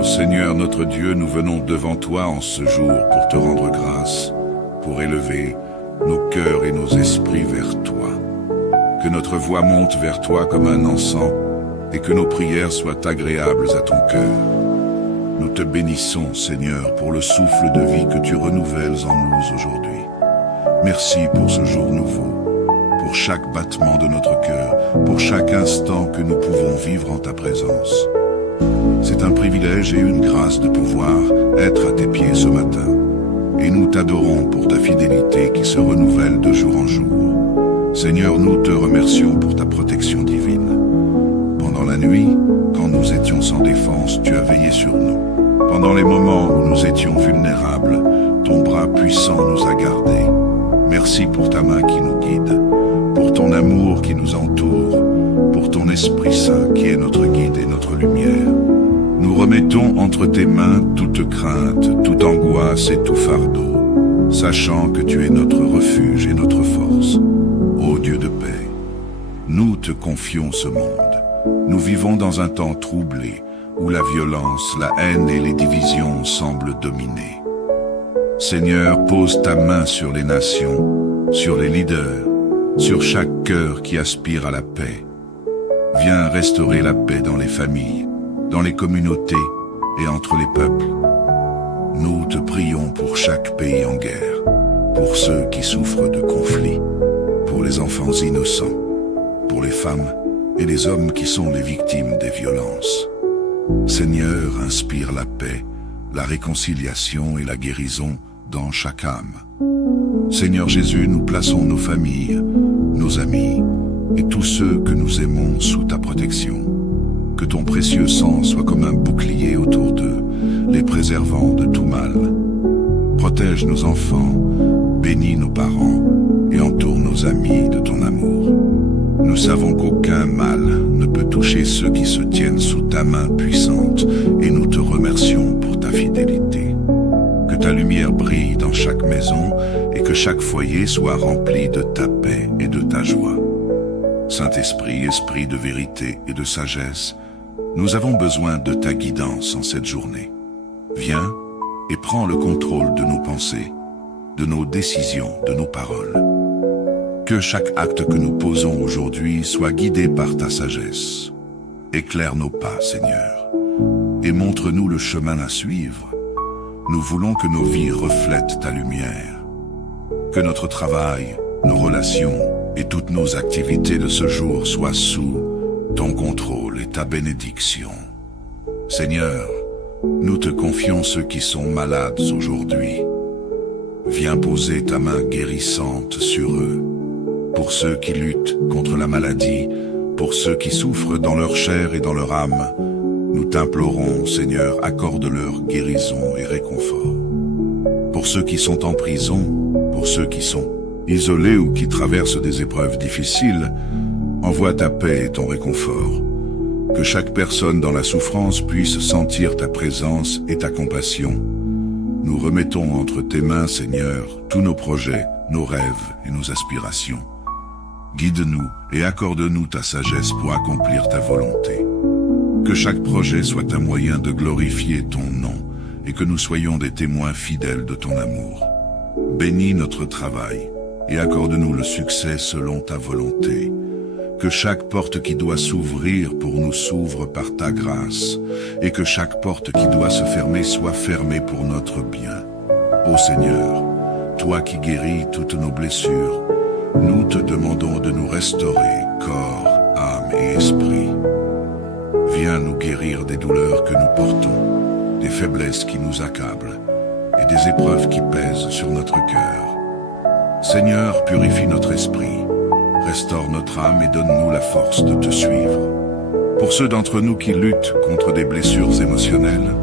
Ô Seigneur notre Dieu, nous venons devant toi en ce jour pour te rendre grâce, pour élever nos cœurs et nos esprits vers toi. Que notre voix monte vers toi comme un encens et que nos prières soient agréables à ton cœur. Nous te bénissons, Seigneur, pour le souffle de vie que tu renouvelles en nous aujourd'hui. Merci pour ce jour nouveau, pour chaque battement de notre cœur, pour chaque instant que nous pouvons vivre en ta présence. C'est un privilège et une grâce de pouvoir être à tes pieds ce matin. Et nous t'adorons pour ta fidélité qui se renouvelle de jour en jour. Seigneur, nous te remercions pour ta protection divine. Pendant la nuit, quand nous étions sans défense, tu as veillé sur nous. Pendant les moments où nous étions vulnérables, ton bras puissant nous a gardés. Merci pour ta main qui nous guide, pour ton amour qui nous entoure, pour ton Esprit Saint qui est notre guide et notre lumière. Nous remettons entre tes mains toute crainte, toute angoisse et tout fardeau, sachant que tu es notre refuge et notre force. Ô Dieu de paix, nous te confions ce monde. Nous vivons dans un temps troublé, où la violence, la haine et les divisions semblent dominer. Seigneur, pose ta main sur les nations, sur les leaders, sur chaque cœur qui aspire à la paix. Viens restaurer la paix dans les familles, dans les communautés et entre les peuples. Nous te prions pour chaque pays en guerre, pour ceux qui souffrent de conflits, pour les enfants innocents, pour les femmes et les hommes qui sont les victimes des violences. Seigneur, inspire la paix, la réconciliation et la guérison dans chaque âme. Seigneur Jésus, nous plaçons nos familles, nos amis et tous ceux que nous aimons sous ta protection. Que ton précieux sang soit comme un bouclier autour d'eux, les préservant de tout mal. Protège nos enfants, bénis nos parents et entoure nos amis de ton amour. Nous savons qu'aucun mal ne peut toucher ceux qui se tiennent sous ta main puissante et nous te remercions pour ta fidélité. Que ta lumière brille dans chaque maison et que chaque foyer soit rempli de ta paix et de ta joie. Saint-Esprit, Esprit de vérité et de sagesse, nous avons besoin de ta guidance en cette journée. Viens et prends le contrôle de nos pensées, de nos décisions, de nos paroles. Que chaque acte que nous posons aujourd'hui soit guidé par ta sagesse. Éclaire nos pas, Seigneur, et montre-nous le chemin à suivre. Nous voulons que nos vies reflètent ta lumière. Que notre travail, nos relations et toutes nos activités de ce jour soient sous ton contrôle et ta bénédiction. Seigneur, nous te confions ceux qui sont malades aujourd'hui. Viens poser ta main guérissante sur eux. Pour ceux qui luttent contre la maladie, pour ceux qui souffrent dans leur chair et dans leur âme, nous t'implorons, Seigneur, accorde-leur guérison et réconfort. Pour ceux qui sont en prison, pour ceux qui sont isolés ou qui traversent des épreuves difficiles, envoie ta paix et ton réconfort. Que chaque personne dans la souffrance puisse sentir ta présence et ta compassion. Nous remettons entre tes mains, Seigneur, tous nos projets, nos rêves et nos aspirations. Guide-nous et accorde-nous ta sagesse pour accomplir ta volonté. Que chaque projet soit un moyen de glorifier ton nom et que nous soyons des témoins fidèles de ton amour. Bénis notre travail et accorde-nous le succès selon ta volonté. Que chaque porte qui doit s'ouvrir pour nous s'ouvre par ta grâce et que chaque porte qui doit se fermer soit fermée pour notre bien. Ô Seigneur, toi qui guéris toutes nos blessures, nous te demandons de nous restaurer, corps, âme et esprit. Viens nous guérir des douleurs que nous portons, des faiblesses qui nous accablent et des épreuves qui pèsent sur notre cœur. Seigneur, purifie notre esprit, restaure notre âme et donne-nous la force de te suivre. Pour ceux d'entre nous qui luttent contre des blessures émotionnelles,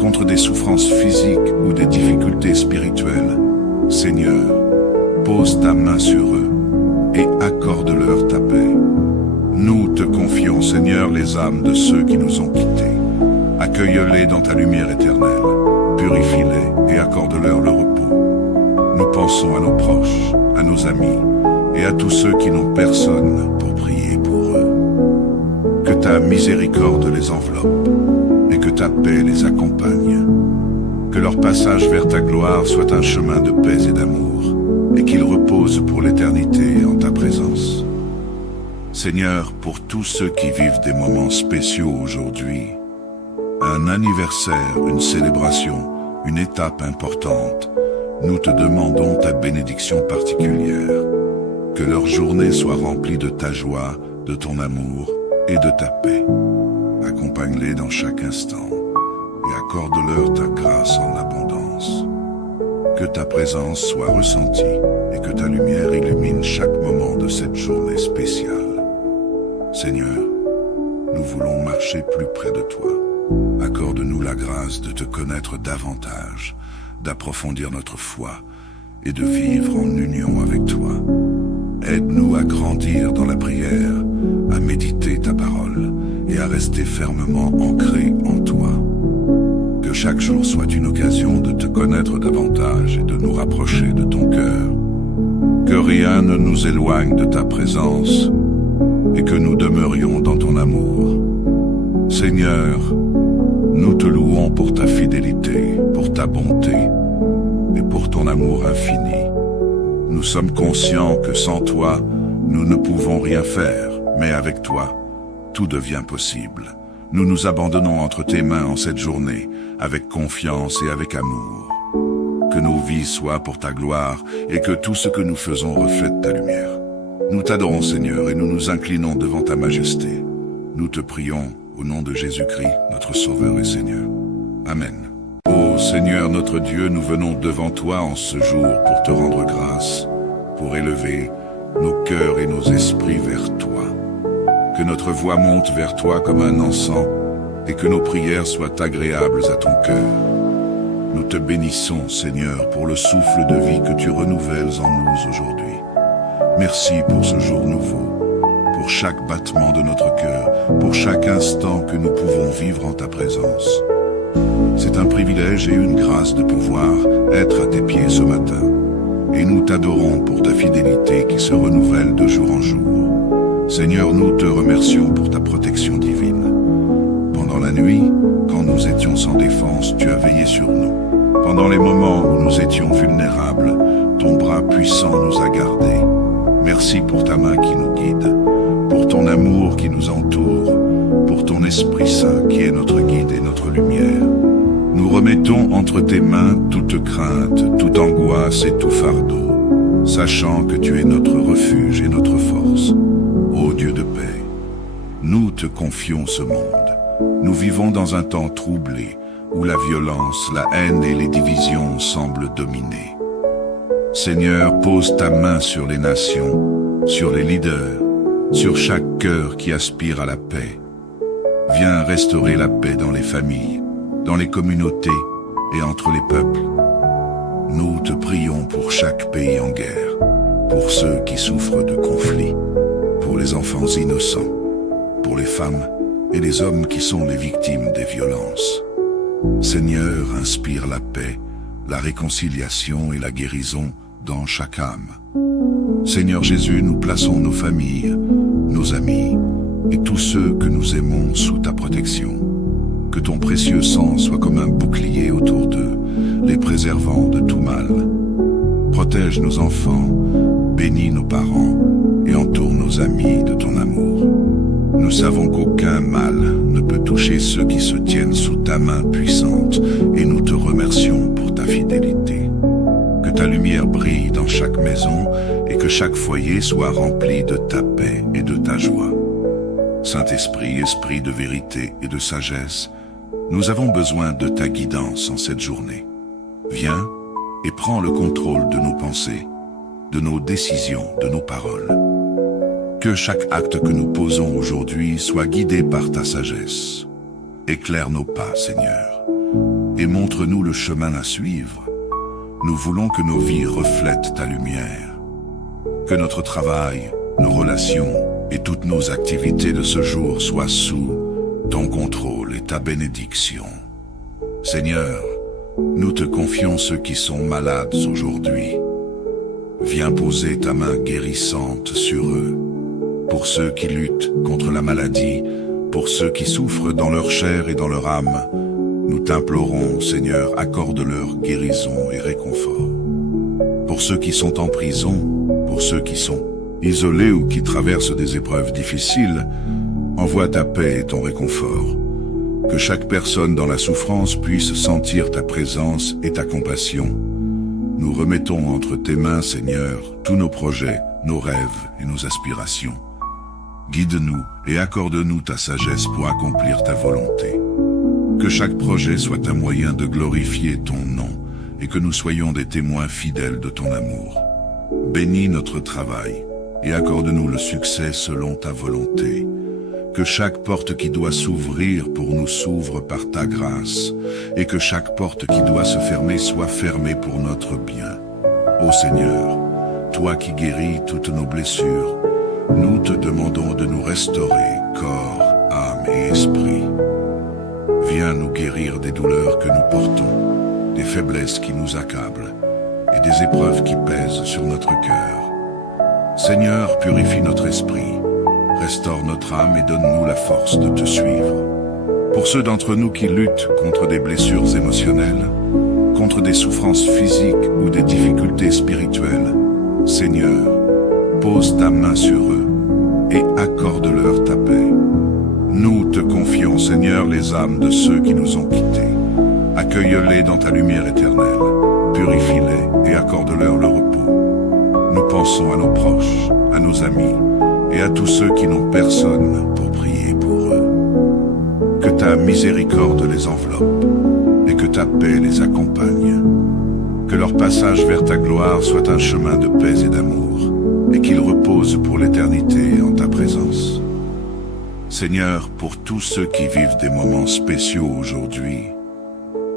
contre des souffrances physiques ou des difficultés spirituelles, Seigneur, pose ta main sur eux et accorde-leur ta paix. Nous te confions, Seigneur, les âmes de ceux qui nous ont quittés. Accueille-les dans ta lumière éternelle, purifie-les et accorde-leur le repos. Nous pensons à nos proches, à nos amis et à tous ceux qui n'ont personne pour prier pour eux. Que ta miséricorde les enveloppe et que ta paix les accompagne. Que leur passage vers ta gloire soit un chemin de paix et d'amour, et qu'ils reposent pour l'éternité en ta présence. Seigneur, pour tous ceux qui vivent des moments spéciaux aujourd'hui, un anniversaire, une célébration, une étape importante, nous te demandons ta bénédiction particulière. Que leur journée soit remplie de ta joie, de ton amour et de ta paix. Accompagne-les dans chaque instant et accorde-leur ta grâce en abondance. Que ta présence soit ressentie et que ta lumière illumine chaque moment de cette journée spéciale. Seigneur, nous voulons marcher plus près de toi. Accorde-nous la grâce de te connaître davantage, d'approfondir notre foi et de vivre en union avec toi. Aide-nous à grandir dans la prière, à méditer ta parole et à rester fermement ancrés en toi. Que chaque jour soit une occasion de te connaître davantage et de nous rapprocher de ton cœur. Que rien ne nous éloigne de ta présence et que nous demeurions dans ton amour. Seigneur, nous te louons pour ta fidélité, pour ta bonté et pour ton amour infini. Nous sommes conscients que sans toi, nous ne pouvons rien faire, mais avec toi, tout devient possible. Nous nous abandonnons entre tes mains en cette journée, avec confiance et avec amour. Que nos vies soient pour ta gloire et que tout ce que nous faisons reflète ta lumière. Nous t'adorons, Seigneur, et nous nous inclinons devant ta majesté. Nous te prions au nom de Jésus-Christ, notre Sauveur et Seigneur. Amen. Ô Seigneur notre Dieu, nous venons devant toi en ce jour pour te rendre grâce, pour élever nos cœurs et nos esprits vers toi. Que notre voix monte vers toi comme un encens et que nos prières soient agréables à ton cœur. Nous te bénissons, Seigneur, pour le souffle de vie que tu renouvelles en nous aujourd'hui. Merci pour ce jour nouveau, pour chaque battement de notre cœur, pour chaque instant que nous pouvons vivre en ta présence. C'est un privilège et une grâce de pouvoir être à tes pieds ce matin. Et nous t'adorons pour ta fidélité qui se renouvelle de jour en jour. Seigneur, nous te remercions pour ta protection divine. Pendant la nuit, quand nous étions sans défense, tu as veillé sur nous. Pendant les moments où nous étions vulnérables, ton bras puissant nous a gardés. Merci pour ta main qui nous guide, pour ton amour qui nous entoure, pour ton Esprit Saint qui est notre guide et notre lumière. Nous remettons entre tes mains toute crainte, toute angoisse et tout fardeau, sachant que tu es notre refuge et notre force. Ô Dieu de paix, nous te confions ce monde. Nous vivons dans un temps troublé, où la violence, la haine et les divisions semblent dominer. Seigneur, pose ta main sur les nations, sur les leaders, sur chaque cœur qui aspire à la paix. Viens restaurer la paix dans les familles, dans les communautés et entre les peuples. Nous te prions pour chaque pays en guerre, pour ceux qui souffrent de conflits, pour les enfants innocents, pour les femmes et les hommes qui sont les victimes des violences. Seigneur, inspire la paix, la réconciliation et la guérison dans chaque âme. Seigneur Jésus, nous plaçons nos familles, nos amis et tous ceux que nous aimons sous ta protection. Que ton précieux sang soit comme un bouclier autour d'eux, les préservant de tout mal. Protège nos enfants, bénis nos parents et entoure nos amis de ton amour. Nous savons qu'aucun mal ne peut toucher ceux qui se tiennent sous ta main puissante et nous te remercions pour ta fidélité. Que ta lumière brille dans chaque maison et que chaque foyer soit rempli de ta paix et de ta joie. Saint-Esprit, Esprit de vérité et de sagesse, nous avons besoin de ta guidance en cette journée. Viens et prends le contrôle de nos pensées, de nos décisions, de nos paroles. Que chaque acte que nous posons aujourd'hui soit guidé par ta sagesse. Éclaire nos pas, Seigneur, et montre-nous le chemin à suivre. Nous voulons que nos vies reflètent ta lumière. Que notre travail, nos relations et toutes nos activités de ce jour soient sous ton contrôle et ta bénédiction. Seigneur, nous te confions ceux qui sont malades aujourd'hui. Viens poser ta main guérissante sur eux. Pour ceux qui luttent contre la maladie, pour ceux qui souffrent dans leur chair et dans leur âme, Nous t'implorons, Seigneur, accorde-leur guérison et réconfort. Pour ceux qui sont en prison, pour ceux qui sont isolés ou qui traversent des épreuves difficiles, envoie ta paix et ton réconfort. Que chaque personne dans la souffrance puisse sentir ta présence et ta compassion. Nous remettons entre tes mains, Seigneur, tous nos projets, nos rêves et nos aspirations. Guide-nous et accorde-nous ta sagesse pour accomplir ta volonté. Que chaque projet soit un moyen de glorifier ton nom et que nous soyons des témoins fidèles de ton amour. Bénis notre travail et accorde-nous le succès selon ta volonté. Que chaque porte qui doit s'ouvrir pour nous s'ouvre par ta grâce, et que chaque porte qui doit se fermer soit fermée pour notre bien. Ô Seigneur, toi qui guéris toutes nos blessures, nous te demandons de nous restaurer, corps, âme et esprit. Viens nous guérir des douleurs que nous portons, des faiblesses qui nous accablent, et des épreuves qui pèsent sur notre cœur. Seigneur, purifie notre esprit. Restaure notre âme et donne-nous la force de te suivre. Pour ceux d'entre nous qui luttent contre des blessures émotionnelles, contre des souffrances physiques ou des difficultés spirituelles, Seigneur, pose ta main sur eux et accorde-leur ta paix. Nous te confions, Seigneur, les âmes de ceux qui nous ont quittés. Accueille-les dans ta lumière éternelle, purifie-les et accorde-leur le repos. Nous pensons à nos proches, à nos amis, et à tous ceux qui n'ont personne pour prier pour eux. Que ta miséricorde les enveloppe et que ta paix les accompagne. Que leur passage vers ta gloire soit un chemin de paix et d'amour et qu'ils reposent pour l'éternité en ta présence. Seigneur, pour tous ceux qui vivent des moments spéciaux aujourd'hui,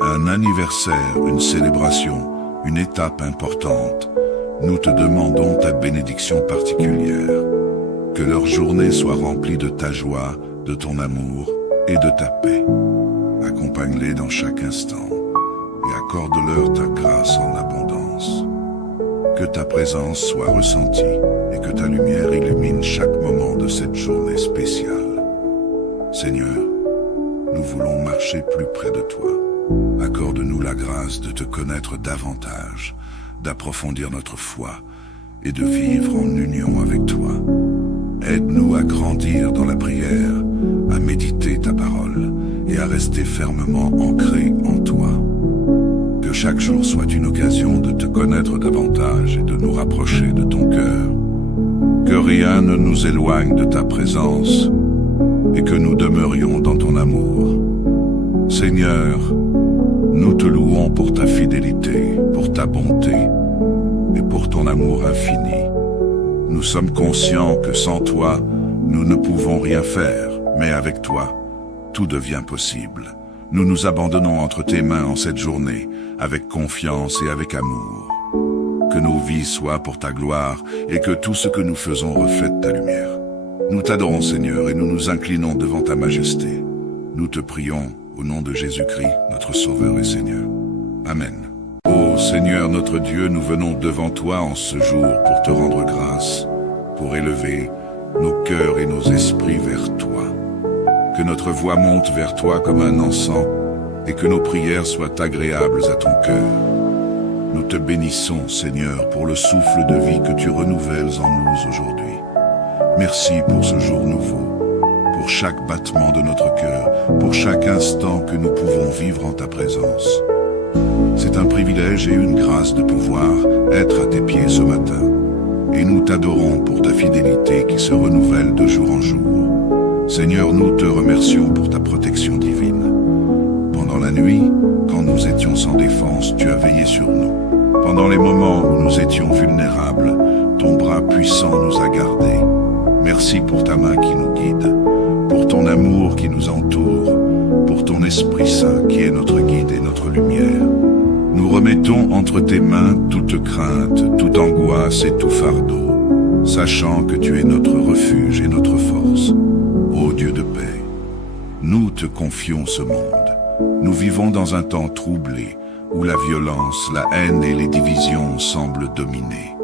un anniversaire, une célébration, une étape importante, nous te demandons ta bénédiction particulière. Que leur journée soit remplie de ta joie, de ton amour et de ta paix. Accompagne-les dans chaque instant et accorde-leur ta grâce en abondance. Que ta présence soit ressentie et que ta lumière illumine chaque moment de cette journée spéciale. Seigneur, nous voulons marcher plus près de toi. Accorde-nous la grâce de te connaître davantage, d'approfondir notre foi et de vivre en union avec toi. Aide-nous à grandir dans la prière, à méditer ta parole et à rester fermement ancrés en toi. Que chaque jour soit une occasion de te connaître davantage et de nous rapprocher de ton cœur. Que rien ne nous éloigne de ta présence et que nous demeurions dans ton amour. Seigneur, nous te louons pour ta fidélité, pour ta bonté et pour ton amour infini. Nous sommes conscients que sans toi, nous ne pouvons rien faire, mais avec toi, tout devient possible. Nous nous abandonnons entre tes mains en cette journée, avec confiance et avec amour. Que nos vies soient pour ta gloire et que tout ce que nous faisons reflète ta lumière. Nous t'adorons, Seigneur, et nous nous inclinons devant ta majesté. Nous te prions au nom de Jésus-Christ, notre Sauveur et Seigneur. Amen. Ô Seigneur notre Dieu, nous venons devant toi en ce jour pour te rendre grâce, pour élever nos cœurs et nos esprits vers toi. Que notre voix monte vers toi comme un encens et que nos prières soient agréables à ton cœur. Nous te bénissons, Seigneur, pour le souffle de vie que tu renouvelles en nous aujourd'hui. Merci pour ce jour nouveau, pour chaque battement de notre cœur, pour chaque instant que nous pouvons vivre en ta présence. C'est un privilège et une grâce de pouvoir être à tes pieds ce matin. Et nous t'adorons pour ta fidélité qui se renouvelle de jour en jour. Seigneur, nous te remercions pour ta protection divine. Pendant la nuit, quand nous étions sans défense, tu as veillé sur nous. Pendant les moments où nous étions vulnérables, ton bras puissant nous a gardés. Merci pour ta main qui nous guide, pour ton amour qui nous entoure, pour ton Esprit Saint qui est notre guide et notre lumière. Nous remettons entre tes mains toute crainte, toute angoisse et tout fardeau, sachant que tu es notre refuge et notre force. Ô Dieu de paix, nous te confions ce monde. Nous vivons dans un temps troublé, où la violence, la haine et les divisions semblent dominer.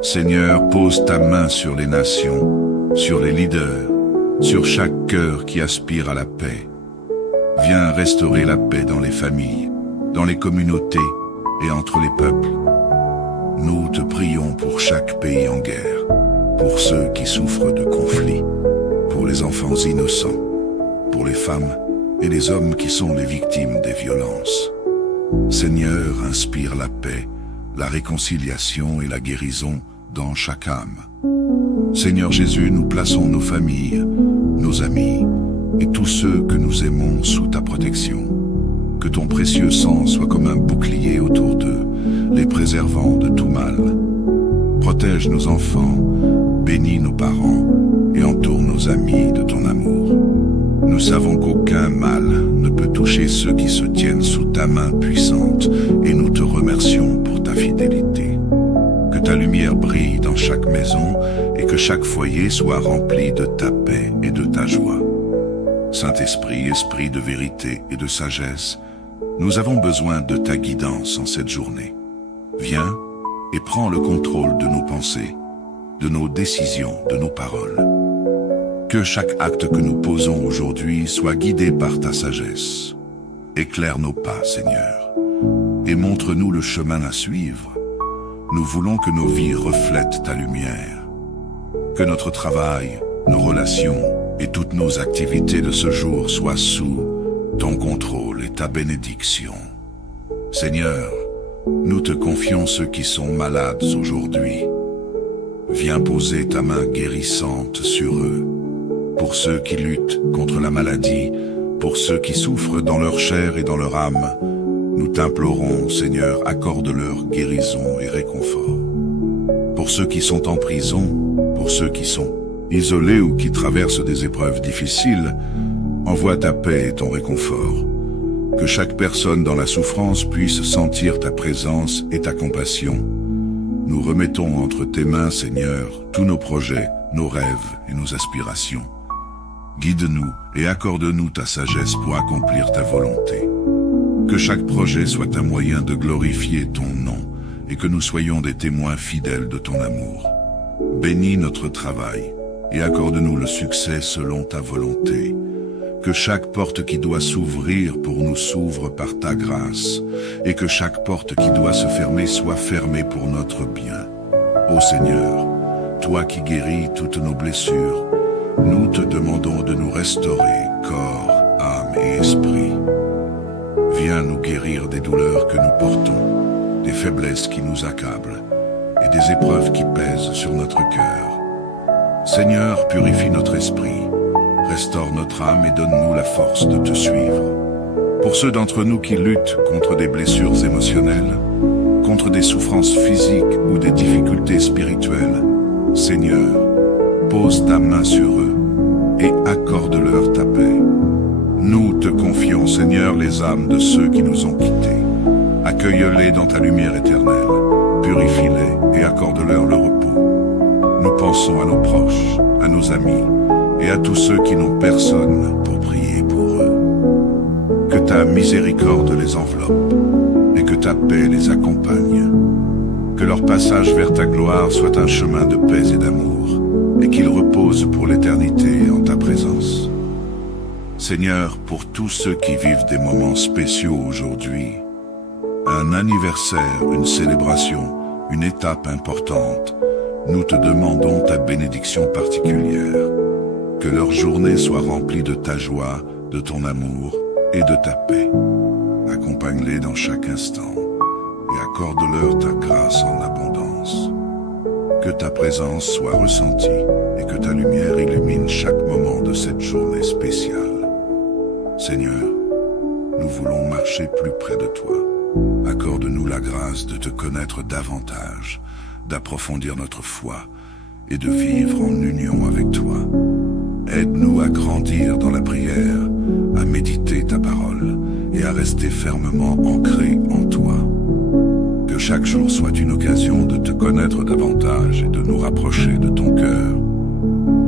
Seigneur, pose ta main sur les nations, sur les leaders, sur chaque cœur qui aspire à la paix. Viens restaurer la paix dans les familles, dans les communautés et entre les peuples. Nous te prions pour chaque pays en guerre, pour ceux qui souffrent de conflits, pour les enfants innocents, pour les femmes et les hommes qui sont les victimes des violences. Seigneur, inspire la paix, la réconciliation et la guérison dans chaque âme. Seigneur Jésus, nous plaçons nos familles, nos amis et tous ceux que nous aimons sous ta protection. Que ton précieux sang soit comme un bouclier autour d'eux, les préservant de tout mal. Protège nos enfants, bénis nos parents et entoure nos amis de ton amour. Nous savons qu'aucun mal ne peut toucher ceux qui se tiennent sous ta main puissante et nous te remercions pour ta fidélité. Que ta lumière brille dans chaque maison et que chaque foyer soit rempli de ta paix et de ta joie. Saint-Esprit, Esprit de vérité et de sagesse, nous avons besoin de ta guidance en cette journée. Viens et prends le contrôle de nos pensées, de nos décisions, de nos paroles. Que chaque acte que nous posons aujourd'hui soit guidé par ta sagesse. Éclaire nos pas, Seigneur, et montre-nous le chemin à suivre. Nous voulons que nos vies reflètent ta lumière. Que notre travail, nos relations et toutes nos activités de ce jour soient sous ton contrôle et ta bénédiction. Seigneur, nous te confions ceux qui sont malades aujourd'hui. Viens poser ta main guérissante sur eux. Pour ceux qui luttent contre la maladie, pour ceux qui souffrent dans leur chair et dans leur âme, nous t'implorons, Seigneur, accorde-leur guérison et réconfort. Pour ceux qui sont en prison, pour ceux qui sont isolés ou qui traversent des épreuves difficiles, envoie ta paix et ton réconfort. Que chaque personne dans la souffrance puisse sentir ta présence et ta compassion. Nous remettons entre tes mains, Seigneur, tous nos projets, nos rêves et nos aspirations. Guide-nous et accorde-nous ta sagesse pour accomplir ta volonté. Que chaque projet soit un moyen de glorifier ton nom et que nous soyons des témoins fidèles de ton amour. Bénis notre travail et accorde-nous le succès selon ta volonté. Que chaque porte qui doit s'ouvrir pour nous s'ouvre par ta grâce et que chaque porte qui doit se fermer soit fermée pour notre bien. Ô Seigneur, toi qui guéris toutes nos blessures, nous te demandons de nous restaurer, corps, âme et esprit. Viens nous guérir des douleurs que nous portons, des faiblesses qui nous accablent et des épreuves qui pèsent sur notre cœur. Seigneur, purifie notre esprit, restaure notre âme et donne-nous la force de te suivre. Pour ceux d'entre nous qui luttent contre des blessures émotionnelles, contre des souffrances physiques ou des difficultés spirituelles, Seigneur, pose ta main sur eux et accorde-leur ta paix. Nous te confions, Seigneur, les âmes de ceux qui nous ont quittés. Accueille-les dans ta lumière éternelle, purifie-les et accorde-leur le repos. Nous pensons à nos proches, à nos amis et à tous ceux qui n'ont personne pour prier pour eux. Que ta miséricorde les enveloppe et que ta paix les accompagne. Que leur passage vers ta gloire soit un chemin de paix et d'amour et qu'ils reposent pour l'éternité en ta présence. Seigneur, pour tous ceux qui vivent des moments spéciaux aujourd'hui, un anniversaire, une célébration, une étape importante, nous te demandons ta bénédiction particulière. Que leur journée soit remplie de ta joie, de ton amour et de ta paix. Accompagne-les dans chaque instant et accorde-leur ta grâce en abondance. Que ta présence soit ressentie et que ta lumière illumine chaque moment de cette journée spéciale. Seigneur, nous voulons marcher plus près de toi. Accorde-nous la grâce de te connaître davantage, d'approfondir notre foi et de vivre en union avec toi. Aide-nous à grandir dans la prière, à méditer ta parole et à rester fermement ancrés en toi. Que chaque jour soit une occasion de te connaître davantage et de nous rapprocher de ton cœur.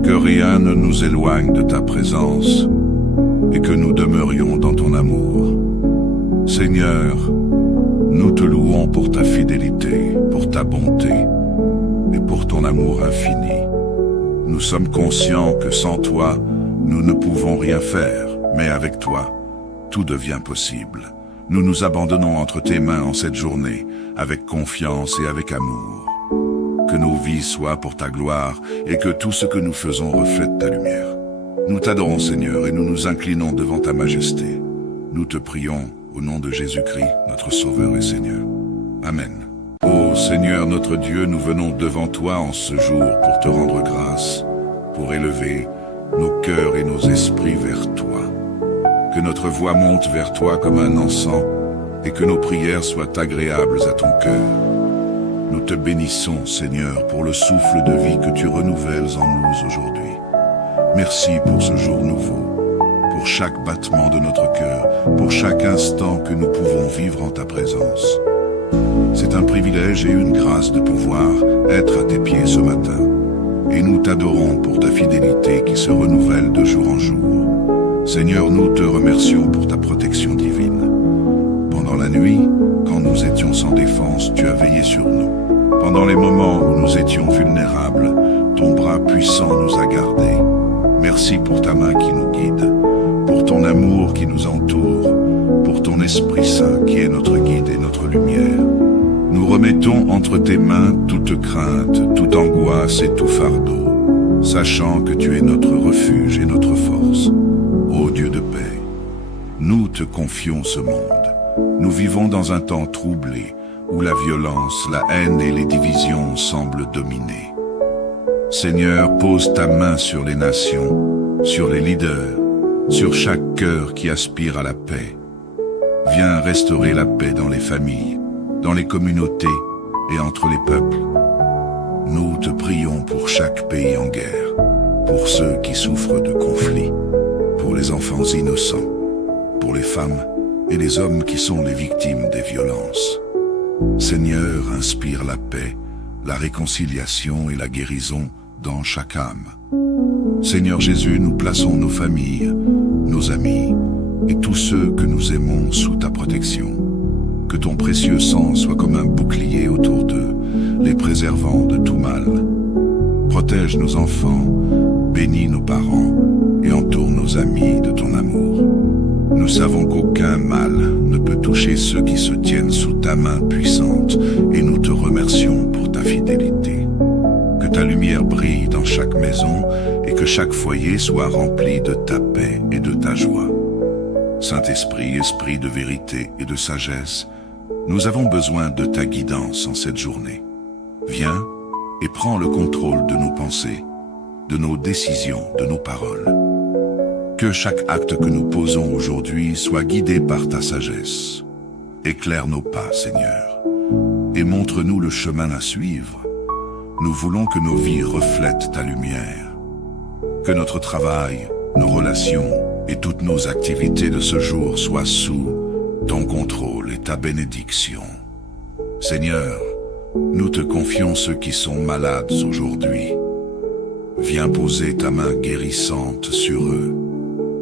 Que rien ne nous éloigne de ta présence et que nous demeurions dans ton amour. Seigneur, nous te louons pour ta fidélité, pour ta bonté et pour ton amour infini. Nous sommes conscients que sans toi, nous ne pouvons rien faire, mais avec toi, tout devient possible. Nous nous abandonnons entre tes mains en cette journée, avec confiance et avec amour. Que nos vies soient pour ta gloire et que tout ce que nous faisons reflète ta lumière. Nous t'adorons, Seigneur, et nous nous inclinons devant ta majesté. Nous te prions au nom de Jésus-Christ, notre Sauveur et Seigneur. Amen. Ô Seigneur notre Dieu, nous venons devant toi en ce jour pour te rendre grâce, pour élever nos cœurs et nos esprits vers toi. Que notre voix monte vers toi comme un encens et que nos prières soient agréables à ton cœur. Nous te bénissons, Seigneur, pour le souffle de vie que tu renouvelles en nous aujourd'hui. Merci pour ce jour nouveau, pour chaque battement de notre cœur, pour chaque instant que nous pouvons vivre en ta présence. C'est un privilège et une grâce de pouvoir être à tes pieds ce matin. Et nous t'adorons pour ta fidélité qui se renouvelle de jour en jour. Seigneur, nous te remercions pour ta protection divine. Pendant la nuit, quand nous étions sans défense, tu as veillé sur nous. Pendant les moments où nous étions vulnérables, ton bras puissant nous a gardés. Merci pour ta main qui nous guide, pour ton amour qui nous entoure, pour ton Esprit Saint qui est notre guide et notre lumière. Nous remettons entre tes mains toute crainte, toute angoisse et tout fardeau, sachant que tu es notre refuge et notre force. Ô Dieu de paix, nous te confions ce monde. Nous vivons dans un temps troublé, où la violence, la haine et les divisions semblent dominer. Seigneur, pose ta main sur les nations, sur les leaders, sur chaque cœur qui aspire à la paix. Viens restaurer la paix dans les familles, dans les communautés et entre les peuples. Nous te prions pour chaque pays en guerre, pour ceux qui souffrent de conflits, pour les enfants innocents, pour les femmes et les hommes qui sont les victimes des violences. Seigneur, inspire la paix, la réconciliation et la guérison dans chaque âme. Seigneur Jésus, nous plaçons nos familles, nos amis et tous ceux que nous aimons sous ta protection. Que ton précieux sang soit comme un bouclier autour d'eux, les préservant de tout mal. Protège nos enfants, bénis nos parents et entoure nos amis de ton amour. Nous savons qu'aucun mal ne peut toucher ceux qui se tiennent sous ta main puissante et nous te remercions pour ta fidélité. Que ta lumière brille dans chaque maison et que chaque foyer soit rempli de ta paix et de ta joie. Saint-Esprit, Esprit de vérité et de sagesse, nous avons besoin de ta guidance en cette journée. Viens et prends le contrôle de nos pensées, de nos décisions, de nos paroles. Que chaque acte que nous posons aujourd'hui soit guidé par ta sagesse. Éclaire nos pas, Seigneur, et montre-nous le chemin à suivre. Nous voulons que nos vies reflètent ta lumière. Que notre travail, nos relations et toutes nos activités de ce jour soient sous ton contrôle et ta bénédiction. Seigneur, nous te confions ceux qui sont malades aujourd'hui. Viens poser ta main guérissante sur eux.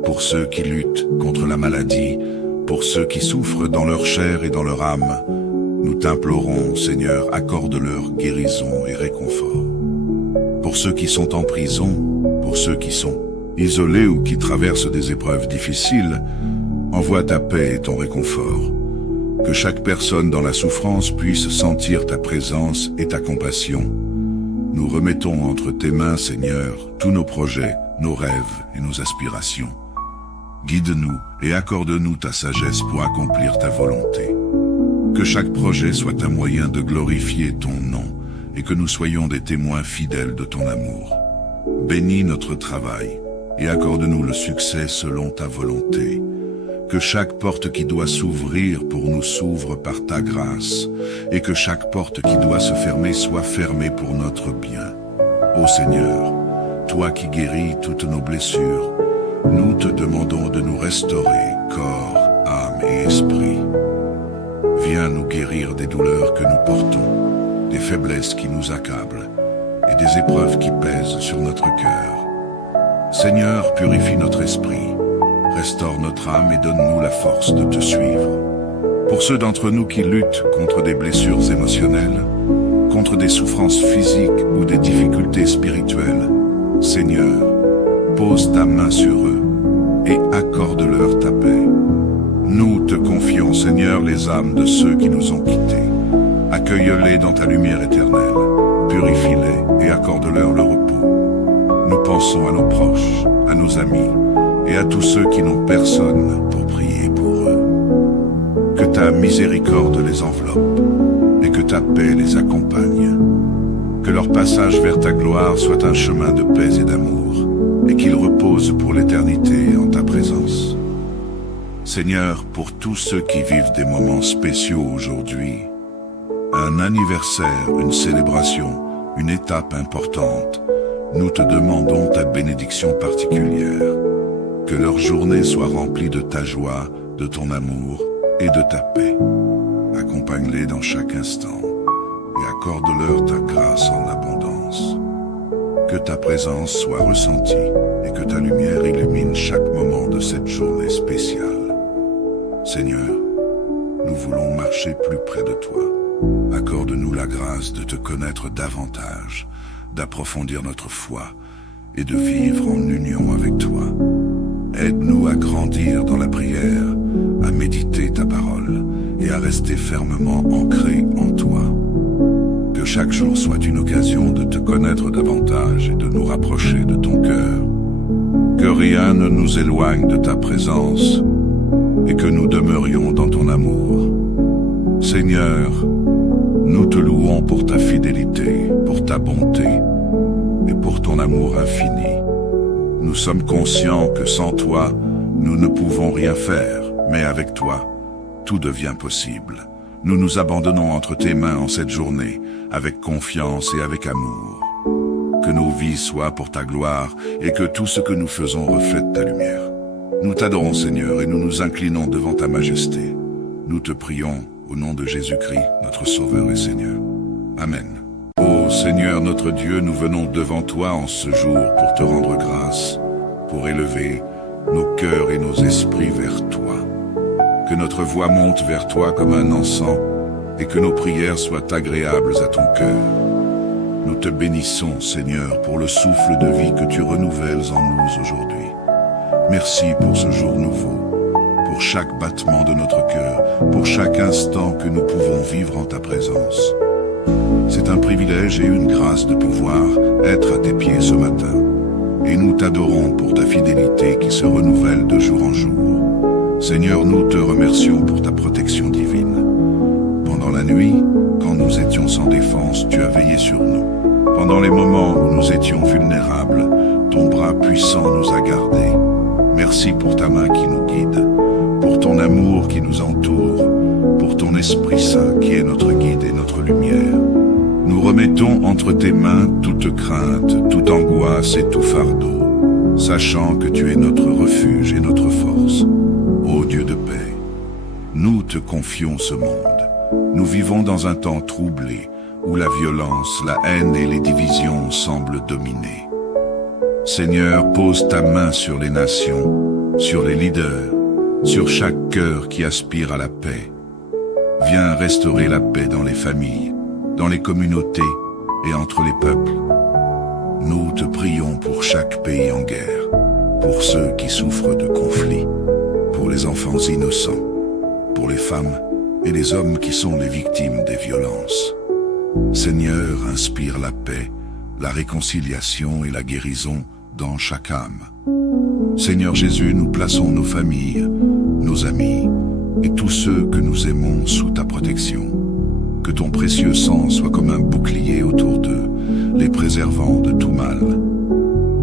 Pour ceux qui luttent contre la maladie, pour ceux qui souffrent dans leur chair et dans leur âme, nous t'implorons, Seigneur, accorde-leur guérison et réconfort. Pour ceux qui sont en prison, pour ceux qui sont isolés ou qui traversent des épreuves difficiles, envoie ta paix et ton réconfort. Que chaque personne dans la souffrance puisse sentir ta présence et ta compassion. Nous remettons entre tes mains, Seigneur, tous nos projets, nos rêves et nos aspirations. Guide-nous et accorde-nous ta sagesse pour accomplir ta volonté. Que chaque projet soit un moyen de glorifier ton nom et que nous soyons des témoins fidèles de ton amour. Bénis notre travail et accorde-nous le succès selon ta volonté. Que chaque porte qui doit s'ouvrir pour nous s'ouvre par ta grâce et que chaque porte qui doit se fermer soit fermée pour notre bien. Ô Seigneur, toi qui guéris toutes nos blessures, nous te demandons de nous restaurer, corps, âme et esprit. Viens nous guérir des douleurs que nous portons, des faiblesses qui nous accablent et des épreuves qui pèsent sur notre cœur. Seigneur, purifie notre esprit, restaure notre âme et donne-nous la force de te suivre. Pour ceux d'entre nous qui luttent contre des blessures émotionnelles, contre des souffrances physiques ou des difficultés spirituelles, Seigneur, pose ta main sur eux et accorde-leur ta paix. Nous te confions, Seigneur, les âmes de ceux qui nous ont quittés. Accueille-les dans ta lumière éternelle, purifie-les et accorde-leur le repos. Nous pensons à nos proches, à nos amis et à tous ceux qui n'ont personne pour prier pour eux. Que ta miséricorde les enveloppe et que ta paix les accompagne. Que leur passage vers ta gloire soit un chemin de paix et d'amour et qu'ils reposent pour l'éternité en ta présence. Seigneur, pour tous ceux qui vivent des moments spéciaux aujourd'hui, un anniversaire, une célébration, une étape importante, nous te demandons ta bénédiction particulière. Que leur journée soit remplie de ta joie, de ton amour et de ta paix. Accompagne-les dans chaque instant et accorde-leur ta grâce en abondance. Que ta présence soit ressentie et que ta lumière illumine chaque moment de cette journée spéciale. Seigneur, nous voulons marcher plus près de toi. Accorde-nous la grâce de te connaître davantage, d'approfondir notre foi et de vivre en union avec toi. Aide-nous à grandir dans la prière, à méditer ta parole et à rester fermement ancrés en toi. Que chaque jour soit une occasion de te connaître davantage et de nous rapprocher de ton cœur. Que rien ne nous éloigne de ta présence et que nous demeurions dans ton amour. Seigneur, nous te louons pour ta fidélité, pour ta bonté et pour ton amour infini. Nous sommes conscients que sans toi, nous ne pouvons rien faire, mais avec toi, tout devient possible. Nous nous abandonnons entre tes mains en cette journée, avec confiance et avec amour. Que nos vies soient pour ta gloire et que tout ce que nous faisons reflète ta lumière. Nous t'adorons, Seigneur, et nous nous inclinons devant ta majesté. Nous te prions au nom de Jésus-Christ, notre Sauveur et Seigneur. Amen. Ô Seigneur notre Dieu, nous venons devant toi en ce jour pour te rendre grâce, pour élever nos cœurs et nos esprits vers toi. Que notre voix monte vers toi comme un encens et que nos prières soient agréables à ton cœur. Nous te bénissons, Seigneur, pour le souffle de vie que tu renouvelles en nous aujourd'hui. Merci pour ce jour nouveau, pour chaque battement de notre cœur, pour chaque instant que nous pouvons vivre en ta présence. C'est un privilège et une grâce de pouvoir être à tes pieds ce matin. Et nous t'adorons pour ta fidélité qui se renouvelle de jour en jour. Seigneur, nous te remercions pour ta protection divine. Pendant la nuit, quand nous étions sans défense, tu as veillé sur nous. Pendant les moments où nous étions vulnérables, ton bras puissant nous a gardés. Merci pour ta main qui nous guide, pour ton amour qui nous entoure, pour ton Esprit Saint qui est notre guide et notre lumière. Nous remettons entre tes mains toute crainte, toute angoisse et tout fardeau, sachant que tu es notre refuge et notre force. Ô Dieu de paix, nous te confions ce monde. Nous vivons dans un temps troublé, où la violence, la haine et les divisions semblent dominer. Seigneur, pose ta main sur les nations, sur les leaders, sur chaque cœur qui aspire à la paix. Viens restaurer la paix dans les familles, dans les communautés et entre les peuples. Nous te prions pour chaque pays en guerre, pour ceux qui souffrent de conflits, pour les enfants innocents, pour les femmes et les hommes qui sont les victimes des violences. Seigneur, inspire la paix, la réconciliation et la guérison dans chaque âme. Seigneur Jésus, nous plaçons nos familles, nos amis et tous ceux que nous aimons sous ta protection. Que ton précieux sang soit comme un bouclier autour d'eux, les préservant de tout mal.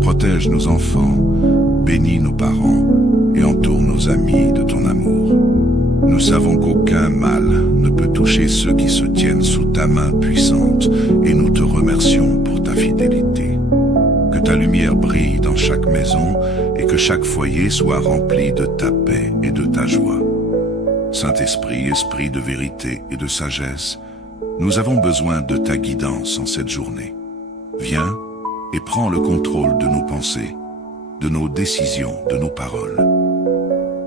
Protège nos enfants, bénis nos parents et entoure nos amis de ton amour. Nous savons qu'aucun mal ne peut toucher ceux qui se tiennent sous ta main puissante et nous te remercions pour ta fidélité. Que ta lumière brille dans chaque maison et que chaque foyer soit rempli de ta paix et de ta joie. Saint-Esprit, Esprit de vérité et de sagesse, nous avons besoin de ta guidance en cette journée. Viens et prends le contrôle de nos pensées, de nos décisions, de nos paroles.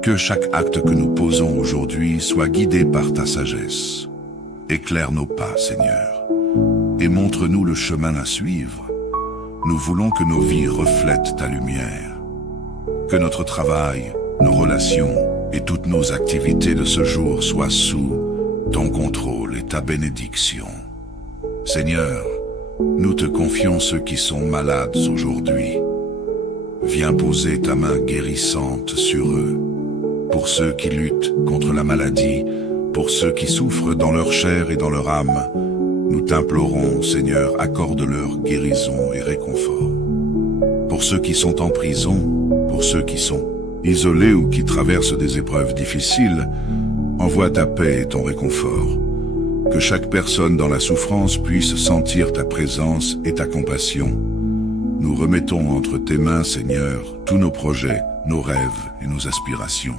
Que chaque acte que nous posons aujourd'hui soit guidé par ta sagesse. Éclaire nos pas, Seigneur, et montre-nous le chemin à suivre. Nous voulons que nos vies reflètent ta lumière. Que notre travail, nos relations et toutes nos activités de ce jour soient sous ton contrôle et ta bénédiction. Seigneur, nous te confions ceux qui sont malades aujourd'hui. Viens poser ta main guérissante sur eux. Pour ceux qui luttent contre la maladie, pour ceux qui souffrent dans leur chair et dans leur âme, nous t'implorons, Seigneur, accorde-leur guérison et réconfort. Pour ceux qui sont en prison, pour ceux qui sont isolés ou qui traversent des épreuves difficiles, envoie ta paix et ton réconfort. Que chaque personne dans la souffrance puisse sentir ta présence et ta compassion. Nous remettons entre tes mains, Seigneur, tous nos projets, nos rêves et nos aspirations.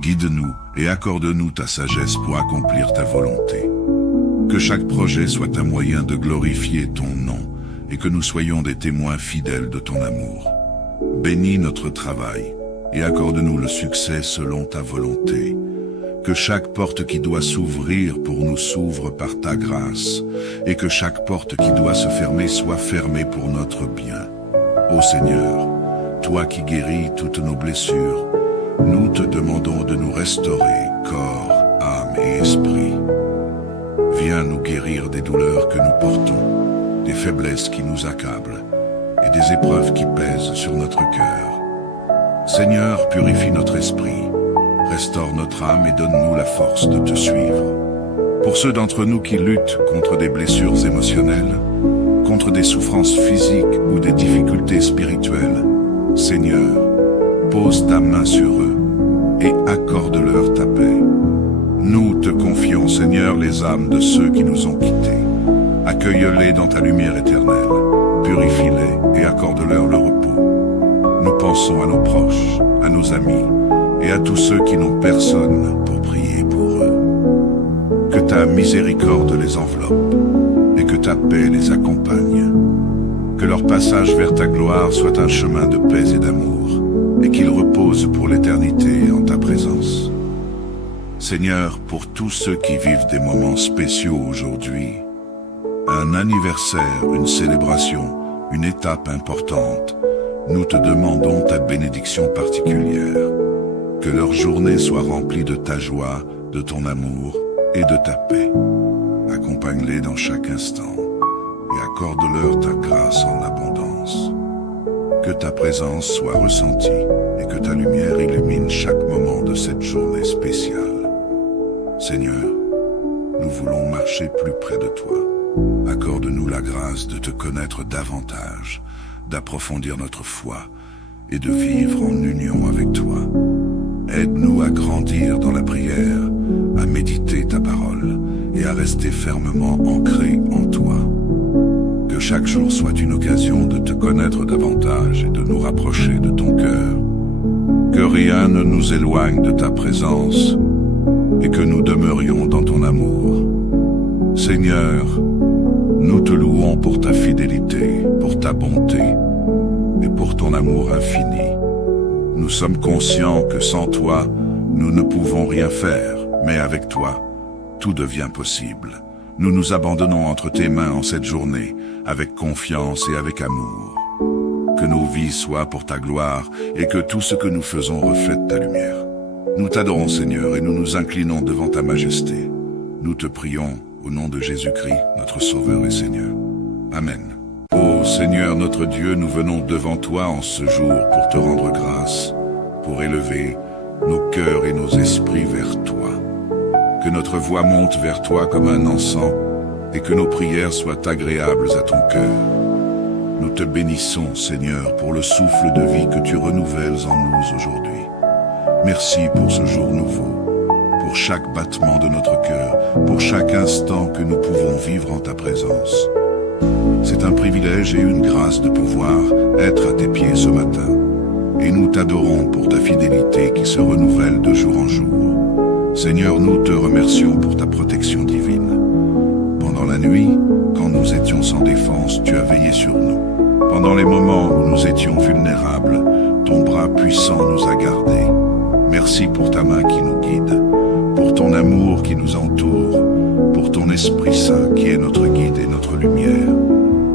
Guide-nous et accorde-nous ta sagesse pour accomplir ta volonté. Que chaque projet soit un moyen de glorifier ton nom et que nous soyons des témoins fidèles de ton amour. Bénis notre travail et accorde-nous le succès selon ta volonté. Que chaque porte qui doit s'ouvrir pour nous s'ouvre par ta grâce et que chaque porte qui doit se fermer soit fermée pour notre bien. Ô Seigneur, toi qui guéris toutes nos blessures, nous te demandons de nous restaurer, corps, âme et esprit. Viens nous guérir des douleurs que nous portons, des faiblesses qui nous accablent et des épreuves qui pèsent sur notre cœur. Seigneur, purifie notre esprit, restaure notre âme et donne-nous la force de te suivre. Pour ceux d'entre nous qui luttent contre des blessures émotionnelles, contre des souffrances physiques ou des difficultés spirituelles, Seigneur, pose ta main sur eux et accorde-leur ta paix. Nous te confions, Seigneur, les âmes de ceux qui nous ont quittés. Accueille-les dans ta lumière éternelle, purifie-les et accorde-leur le repos. Nous pensons à nos proches, à nos amis et à tous ceux qui n'ont personne pour prier pour eux. Que ta miséricorde les enveloppe et que ta paix les accompagne. Que leur passage vers ta gloire soit un chemin de paix et d'amour et qu'ils reposent pour l'éternité en ta présence. Seigneur, pour tous ceux qui vivent des moments spéciaux aujourd'hui, un anniversaire, une célébration, une étape importante, nous te demandons ta bénédiction particulière. Que leur journée soit remplie de ta joie, de ton amour et de ta paix. Accompagne-les dans chaque instant et accorde-leur ta grâce en abondance. Que ta présence soit ressentie et que ta lumière illumine chaque moment de cette journée spéciale. Seigneur, nous voulons marcher plus près de toi. Accorde-nous la grâce de te connaître davantage, d'approfondir notre foi et de vivre en union avec toi. Aide-nous à grandir dans la prière, à méditer ta parole et à rester fermement ancrés en toi. Que chaque jour soit une occasion de te connaître davantage et de nous rapprocher de ton cœur. Que rien ne nous éloigne de ta présence et que nous demeurions dans ton amour. Seigneur, nous te louons pour ta fidélité, pour ta bonté et pour ton amour infini. Nous sommes conscients que sans toi, nous ne pouvons rien faire, mais avec toi, tout devient possible. Nous nous abandonnons entre tes mains en cette journée, avec confiance et avec amour. Que nos vies soient pour ta gloire et que tout ce que nous faisons reflète ta lumière. Nous t'adorons, Seigneur, et nous nous inclinons devant ta majesté. Nous te prions au nom de Jésus-Christ, notre Sauveur et Seigneur. Amen. Ô Seigneur notre Dieu, nous venons devant toi en ce jour pour te rendre grâce, pour élever nos cœurs et nos esprits vers toi. Que notre voix monte vers toi comme un encens et que nos prières soient agréables à ton cœur. Nous te bénissons, Seigneur, pour le souffle de vie que tu renouvelles en nous aujourd'hui. Merci pour ce jour nouveau, pour chaque battement de notre cœur, pour chaque instant que nous pouvons vivre en ta présence. C'est un privilège et une grâce de pouvoir être à tes pieds ce matin. Et nous t'adorons pour ta fidélité qui se renouvelle de jour en jour. Seigneur, nous te remercions pour ta protection divine. Pendant la nuit, quand nous étions sans défense, tu as veillé sur nous. Pendant les moments où nous étions vulnérables, ton bras puissant nous a gardés. Merci pour ta main qui nous guide, pour ton amour qui nous entoure, pour ton Esprit Saint qui est notre guide et notre lumière.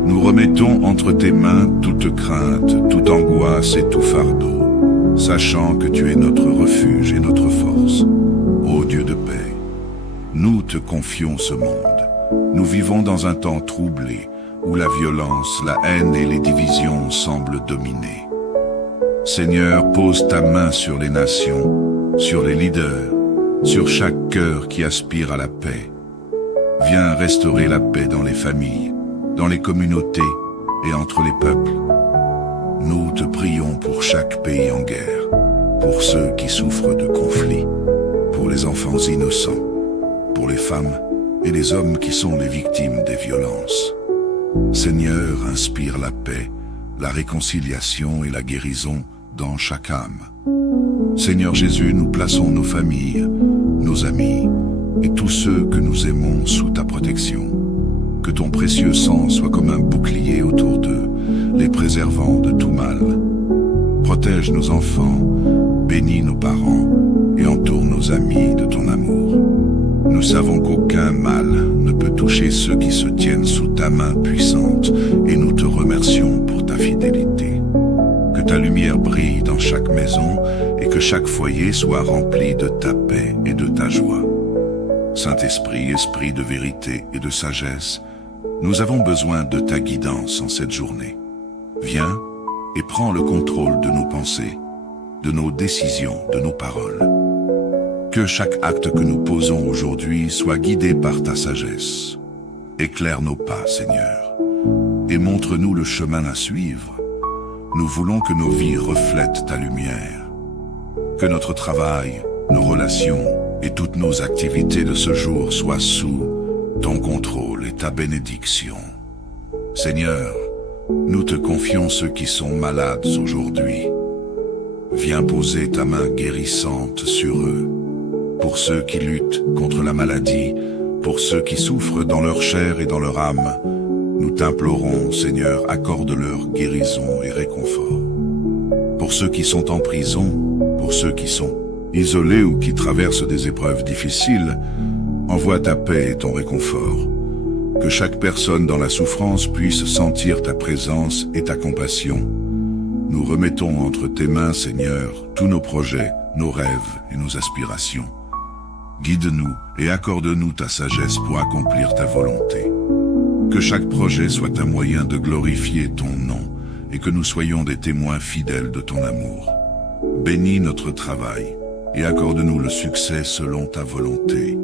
Nous remettons entre tes mains toute crainte, toute angoisse et tout fardeau. sachant que tu es notre refuge et notre force. Ô Dieu de paix, nous te confions ce monde. Nous vivons dans un temps troublé, où la violence, la haine et les divisions semblent dominer. Seigneur, pose ta main sur les nations, sur les leaders, sur chaque cœur qui aspire à la paix. Viens restaurer la paix dans les familles, dans les communautés et entre les peuples. Nous te prions pour chaque pays en guerre, pour ceux qui souffrent de conflits, pour les enfants innocents, pour les femmes et les hommes qui sont les victimes des violences. Seigneur, inspire la paix, la réconciliation et la guérison dans chaque âme. Seigneur Jésus, nous plaçons nos familles, nos amis et tous ceux que nous aimons sous ta protection. Que ton précieux sang soit comme un bouclier autour d'eux, les préservant de tout mal. Protège nos enfants, bénis nos parents et entoure nos amis de ton amour. Nous savons qu'aucun mal ne peut toucher ceux qui se tiennent sous ta main puissante et nous te remercions pour ta fidélité. Que ta lumière brille dans chaque maison et que chaque foyer soit rempli de ta paix et de ta joie. Saint-Esprit, Esprit de vérité et de sagesse, nous avons besoin de ta guidance en cette journée. Viens et prends le contrôle de nos pensées, de nos décisions, de nos paroles. Que chaque acte que nous posons aujourd'hui soit guidé par ta sagesse. Éclaire nos pas, Seigneur, et montre-nous le chemin à suivre. Nous voulons que nos vies reflètent ta lumière. Que notre travail, nos relations et toutes nos activités de ce jour soient sous ton contrôle et ta bénédiction. Seigneur, nous te confions ceux qui sont malades aujourd'hui. Viens poser ta main guérissante sur eux. Pour ceux qui luttent contre la maladie, pour ceux qui souffrent dans leur chair et dans leur âme, nous t'implorons, Seigneur, accorde-leur guérison et réconfort. Pour ceux qui sont en prison, pour ceux qui sont isolés ou qui traversent des épreuves difficiles, envoie ta paix et ton réconfort. Que chaque personne dans la souffrance puisse sentir ta présence et ta compassion. Nous remettons entre tes mains, Seigneur, tous nos projets, nos rêves et nos aspirations. Guide-nous et accorde-nous ta sagesse pour accomplir ta volonté. Que chaque projet soit un moyen de glorifier ton nom et que nous soyons des témoins fidèles de ton amour. Bénis notre travail et accorde-nous le succès selon ta volonté.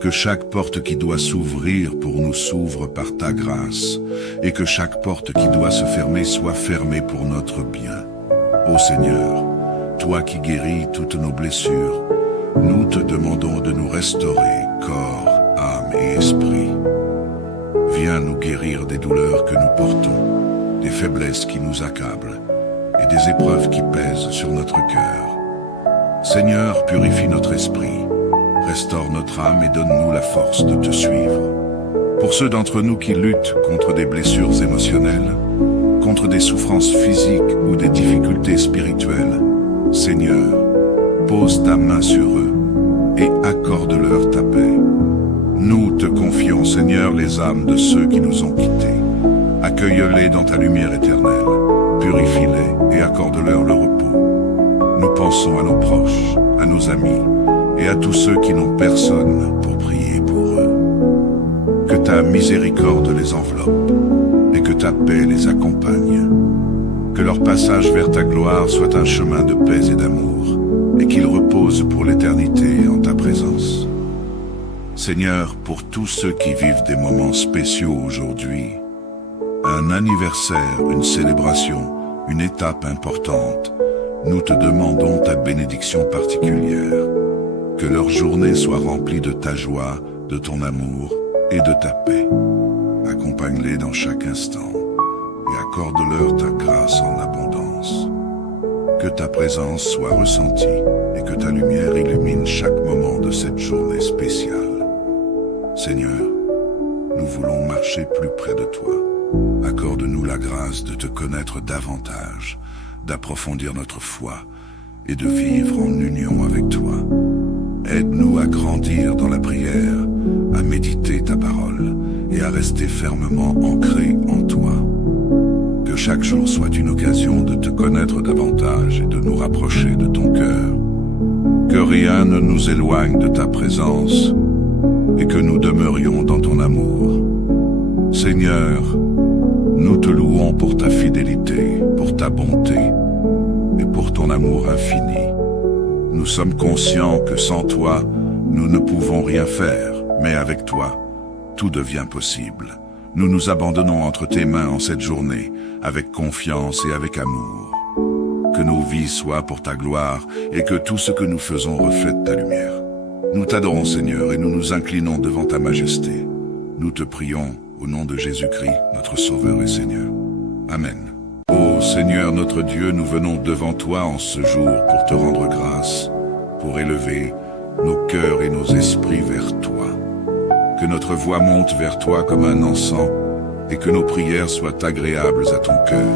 Que chaque porte qui doit s'ouvrir pour nous s'ouvre par ta grâce et que chaque porte qui doit se fermer soit fermée pour notre bien. Ô Seigneur, toi qui guéris toutes nos blessures, nous te demandons de nous restaurer, corps, âme et esprit. Viens nous guérir des douleurs que nous portons, des faiblesses qui nous accablent et des épreuves qui pèsent sur notre cœur. Seigneur, purifie notre esprit, restaure notre âme et donne-nous la force de te suivre. Pour ceux d'entre nous qui luttent contre des blessures émotionnelles, contre des souffrances physiques ou des difficultés spirituelles, Seigneur, pose ta main sur eux et accorde-leur ta paix. Nous te confions, Seigneur, les âmes de ceux qui nous ont quittés. Accueille-les dans ta lumière éternelle, purifie-les et accorde-leur le repos. Nous pensons à nos proches, à nos amis et à tous ceux qui n'ont personne pour prier pour eux. Que ta miséricorde les enveloppe et que ta paix les accompagne. Que leur passage vers ta gloire soit un chemin de paix et d'amour et qu'ils reposent pour l'éternité en ta présence. Seigneur, pour tous ceux qui vivent des moments spéciaux aujourd'hui, un anniversaire, une célébration, une étape importante, nous te demandons ta bénédiction particulière. Que leur journée soit remplie de ta joie, de ton amour et de ta paix. Accompagne-les dans chaque instant et accorde-leur ta grâce en abondance. Que ta présence soit ressentie et que ta lumière illumine chaque moment de cette journée spéciale. Seigneur, nous voulons marcher plus près de toi. Accorde-nous la grâce de te connaître davantage, d'approfondir notre foi et de vivre en union avec toi. Aide-nous à grandir dans la prière, à méditer ta parole et à rester fermement ancrés en toi. Que chaque jour soit une occasion de te connaître davantage et de nous rapprocher de ton cœur. Que rien ne nous éloigne de ta présence et que nous demeurions dans ton amour. Seigneur, nous te louons pour ta fidélité, pour ta bonté et pour ton amour infini. Nous sommes conscients que sans toi, nous ne pouvons rien faire, mais avec toi, tout devient possible. Nous nous abandonnons entre tes mains en cette journée, avec confiance et avec amour. Que nos vies soient pour ta gloire et que tout ce que nous faisons reflète ta lumière. Nous t'adorons, Seigneur, et nous nous inclinons devant ta majesté. Nous te prions au nom de Jésus-Christ, notre Sauveur et Seigneur. Amen. Ô Seigneur notre Dieu, nous venons devant toi en ce jour pour te rendre grâce, pour élever nos cœurs et nos esprits vers toi. Que notre voix monte vers toi comme un encens et que nos prières soient agréables à ton cœur.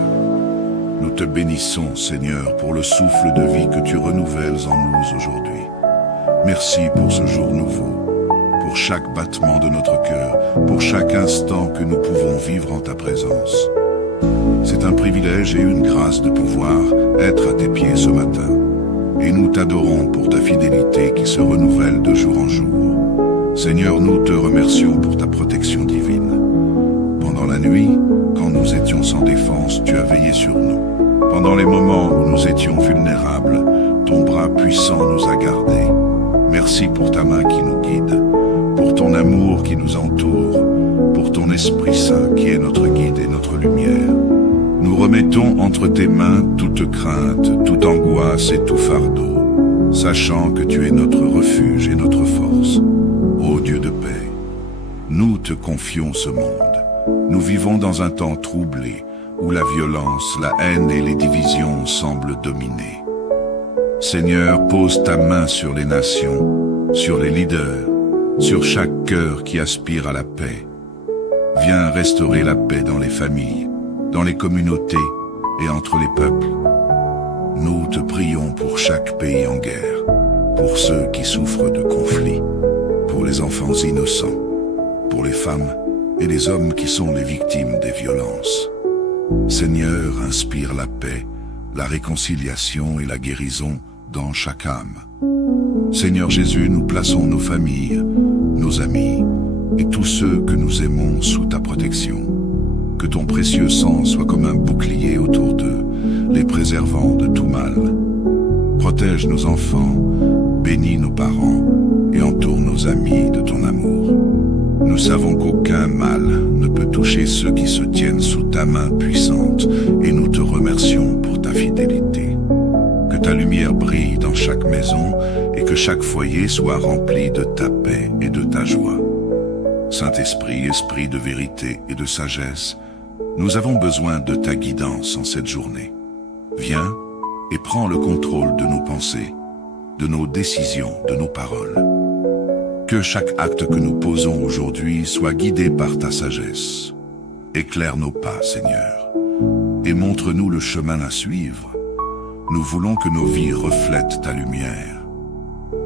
Nous te bénissons, Seigneur, pour le souffle de vie que tu renouvelles en nous aujourd'hui. Merci pour ce jour nouveau, pour chaque battement de notre cœur, pour chaque instant que nous pouvons vivre en ta présence. C'est un privilège et une grâce de pouvoir être à tes pieds ce matin. Et nous t'adorons pour ta fidélité qui se renouvelle de jour en jour. Seigneur, nous te remercions pour ta protection divine. Pendant la nuit, quand nous étions sans défense, tu as veillé sur nous. Pendant les moments où nous étions vulnérables, ton bras puissant nous a gardés. Merci pour ta main qui nous guide, pour ton amour qui nous entoure, pour ton Esprit Saint qui est notre guide et notre lumière. Nous remettons entre tes mains toute crainte, toute angoisse et tout fardeau, sachant que tu es notre refuge et notre force. Ô Dieu de paix, nous te confions ce monde. Nous vivons dans un temps troublé, où la violence, la haine et les divisions semblent dominer. Seigneur, pose ta main sur les nations, sur les leaders, sur chaque cœur qui aspire à la paix. Viens restaurer la paix dans les familles, dans les communautés et entre les peuples. Nous te prions pour chaque pays en guerre, pour ceux qui souffrent de conflits, pour les enfants innocents, pour les femmes et les hommes qui sont les victimes des violences. Seigneur, inspire la paix, la réconciliation et la guérison dans chaque âme. Seigneur Jésus, nous plaçons nos familles, nos amis et tous ceux que nous aimons sous ta protection. Que ton précieux sang soit comme un bouclier autour d'eux, les préservant de tout mal. Protège nos enfants, bénis nos parents et entoure nos amis de ton amour. Nous savons qu'aucun mal ne peut toucher ceux qui se tiennent sous ta main puissante et nous te remercions pour ta fidélité. Que ta lumière brille dans chaque maison et que chaque foyer soit rempli de ta paix et de ta joie. Saint-Esprit, Esprit de vérité et de sagesse, nous avons besoin de ta guidance en cette journée. Viens et prends le contrôle de nos pensées, de nos décisions, de nos paroles. Que chaque acte que nous posons aujourd'hui soit guidé par ta sagesse. Éclaire nos pas, Seigneur, et montre-nous le chemin à suivre. Nous voulons que nos vies reflètent ta lumière.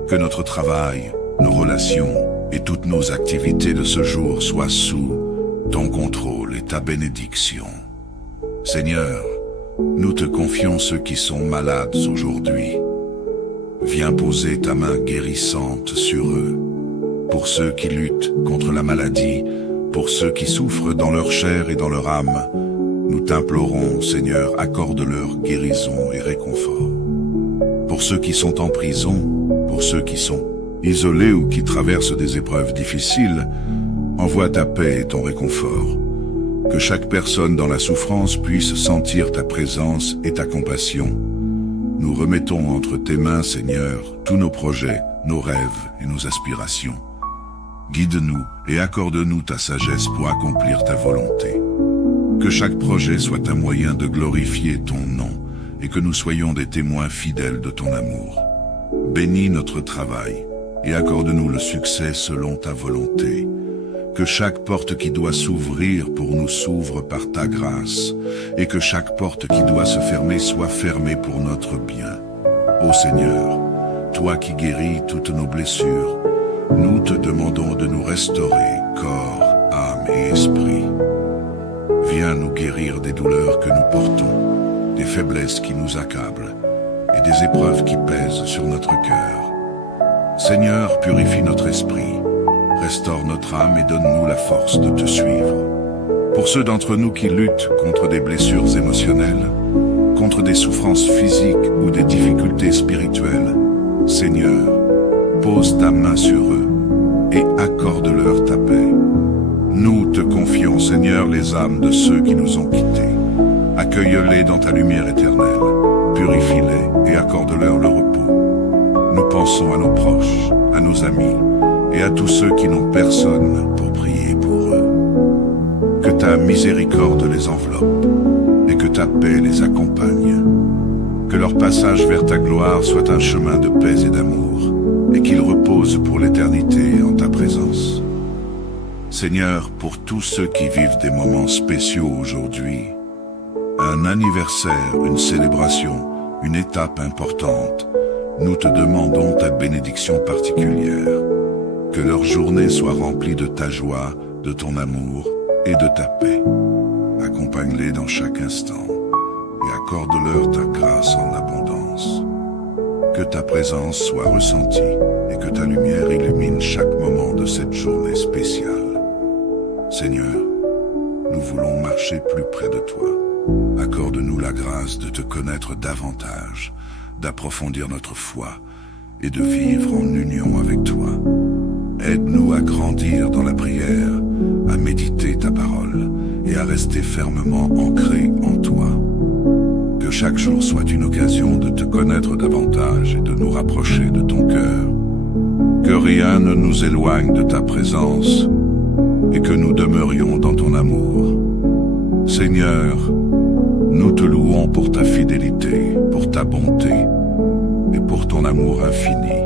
Que notre travail, nos relations et toutes nos activités de ce jour soient sous ton contrôle et ta bénédiction. Seigneur, nous te confions ceux qui sont malades aujourd'hui. Viens poser ta main guérissante sur eux. Pour ceux qui luttent contre la maladie, pour ceux qui souffrent dans leur chair et dans leur âme, nous t'implorons, Seigneur, accorde-leur guérison et réconfort. Pour ceux qui sont en prison, pour ceux qui sont isolés ou qui traversent des épreuves difficiles, envoie ta paix et ton réconfort. Que chaque personne dans la souffrance puisse sentir ta présence et ta compassion. Nous remettons entre tes mains, Seigneur, tous nos projets, nos rêves et nos aspirations. Guide-nous et accorde-nous ta sagesse pour accomplir ta volonté. Que chaque projet soit un moyen de glorifier ton nom et que nous soyons des témoins fidèles de ton amour. Bénis notre travail et accorde-nous le succès selon ta volonté. Que chaque porte qui doit s'ouvrir pour nous s'ouvre par ta grâce et que chaque porte qui doit se fermer soit fermée pour notre bien. Ô Seigneur, toi qui guéris toutes nos blessures, nous te demandons de nous restaurer, corps, âme et esprit. viens nous guérir des douleurs que nous portons, des faiblesses qui nous accablent et des épreuves qui pèsent sur notre cœur. Seigneur, purifie notre esprit, restaure notre âme et donne-nous la force de te suivre. Pour ceux d'entre nous qui luttent contre des blessures émotionnelles, contre des souffrances physiques ou des difficultés spirituelles, Seigneur, pose ta main sur eux et accorde-leur ta paix. Nous te confions, Seigneur, les âmes de ceux qui nous ont quittés. Accueille-les dans ta lumière éternelle, purifie-les et accorde-leur le repos. Nous pensons à nos proches, à nos amis et à tous ceux qui n'ont personne pour prier pour eux. Que ta miséricorde les enveloppe et que ta paix les accompagne. Que leur passage vers ta gloire soit un chemin de paix et d'amour et qu'ils reposent pour l'éternité en ta présence. Seigneur, pour tous ceux qui vivent des moments spéciaux aujourd'hui, un anniversaire, une célébration, une étape importante, nous te demandons ta bénédiction particulière. Que leur journée soit remplie de ta joie, de ton amour et de ta paix. Accompagne-les dans chaque instant et accorde-leur ta grâce en abondance. Que ta présence soit ressentie et que ta lumière illumine chaque moment de cette journée spéciale. Seigneur, nous voulons marcher plus près de toi. Accorde-nous la grâce de te connaître davantage, d'approfondir notre foi et de vivre en union avec toi. Aide-nous à grandir dans la prière, à méditer ta parole et à rester fermement ancrés en toi. Que chaque jour soit une occasion de te connaître davantage et de nous rapprocher de ton cœur. Que rien ne nous éloigne de ta présence et que nous demeurions dans ton amour. Seigneur, nous te louons pour ta fidélité, pour ta bonté et pour ton amour infini.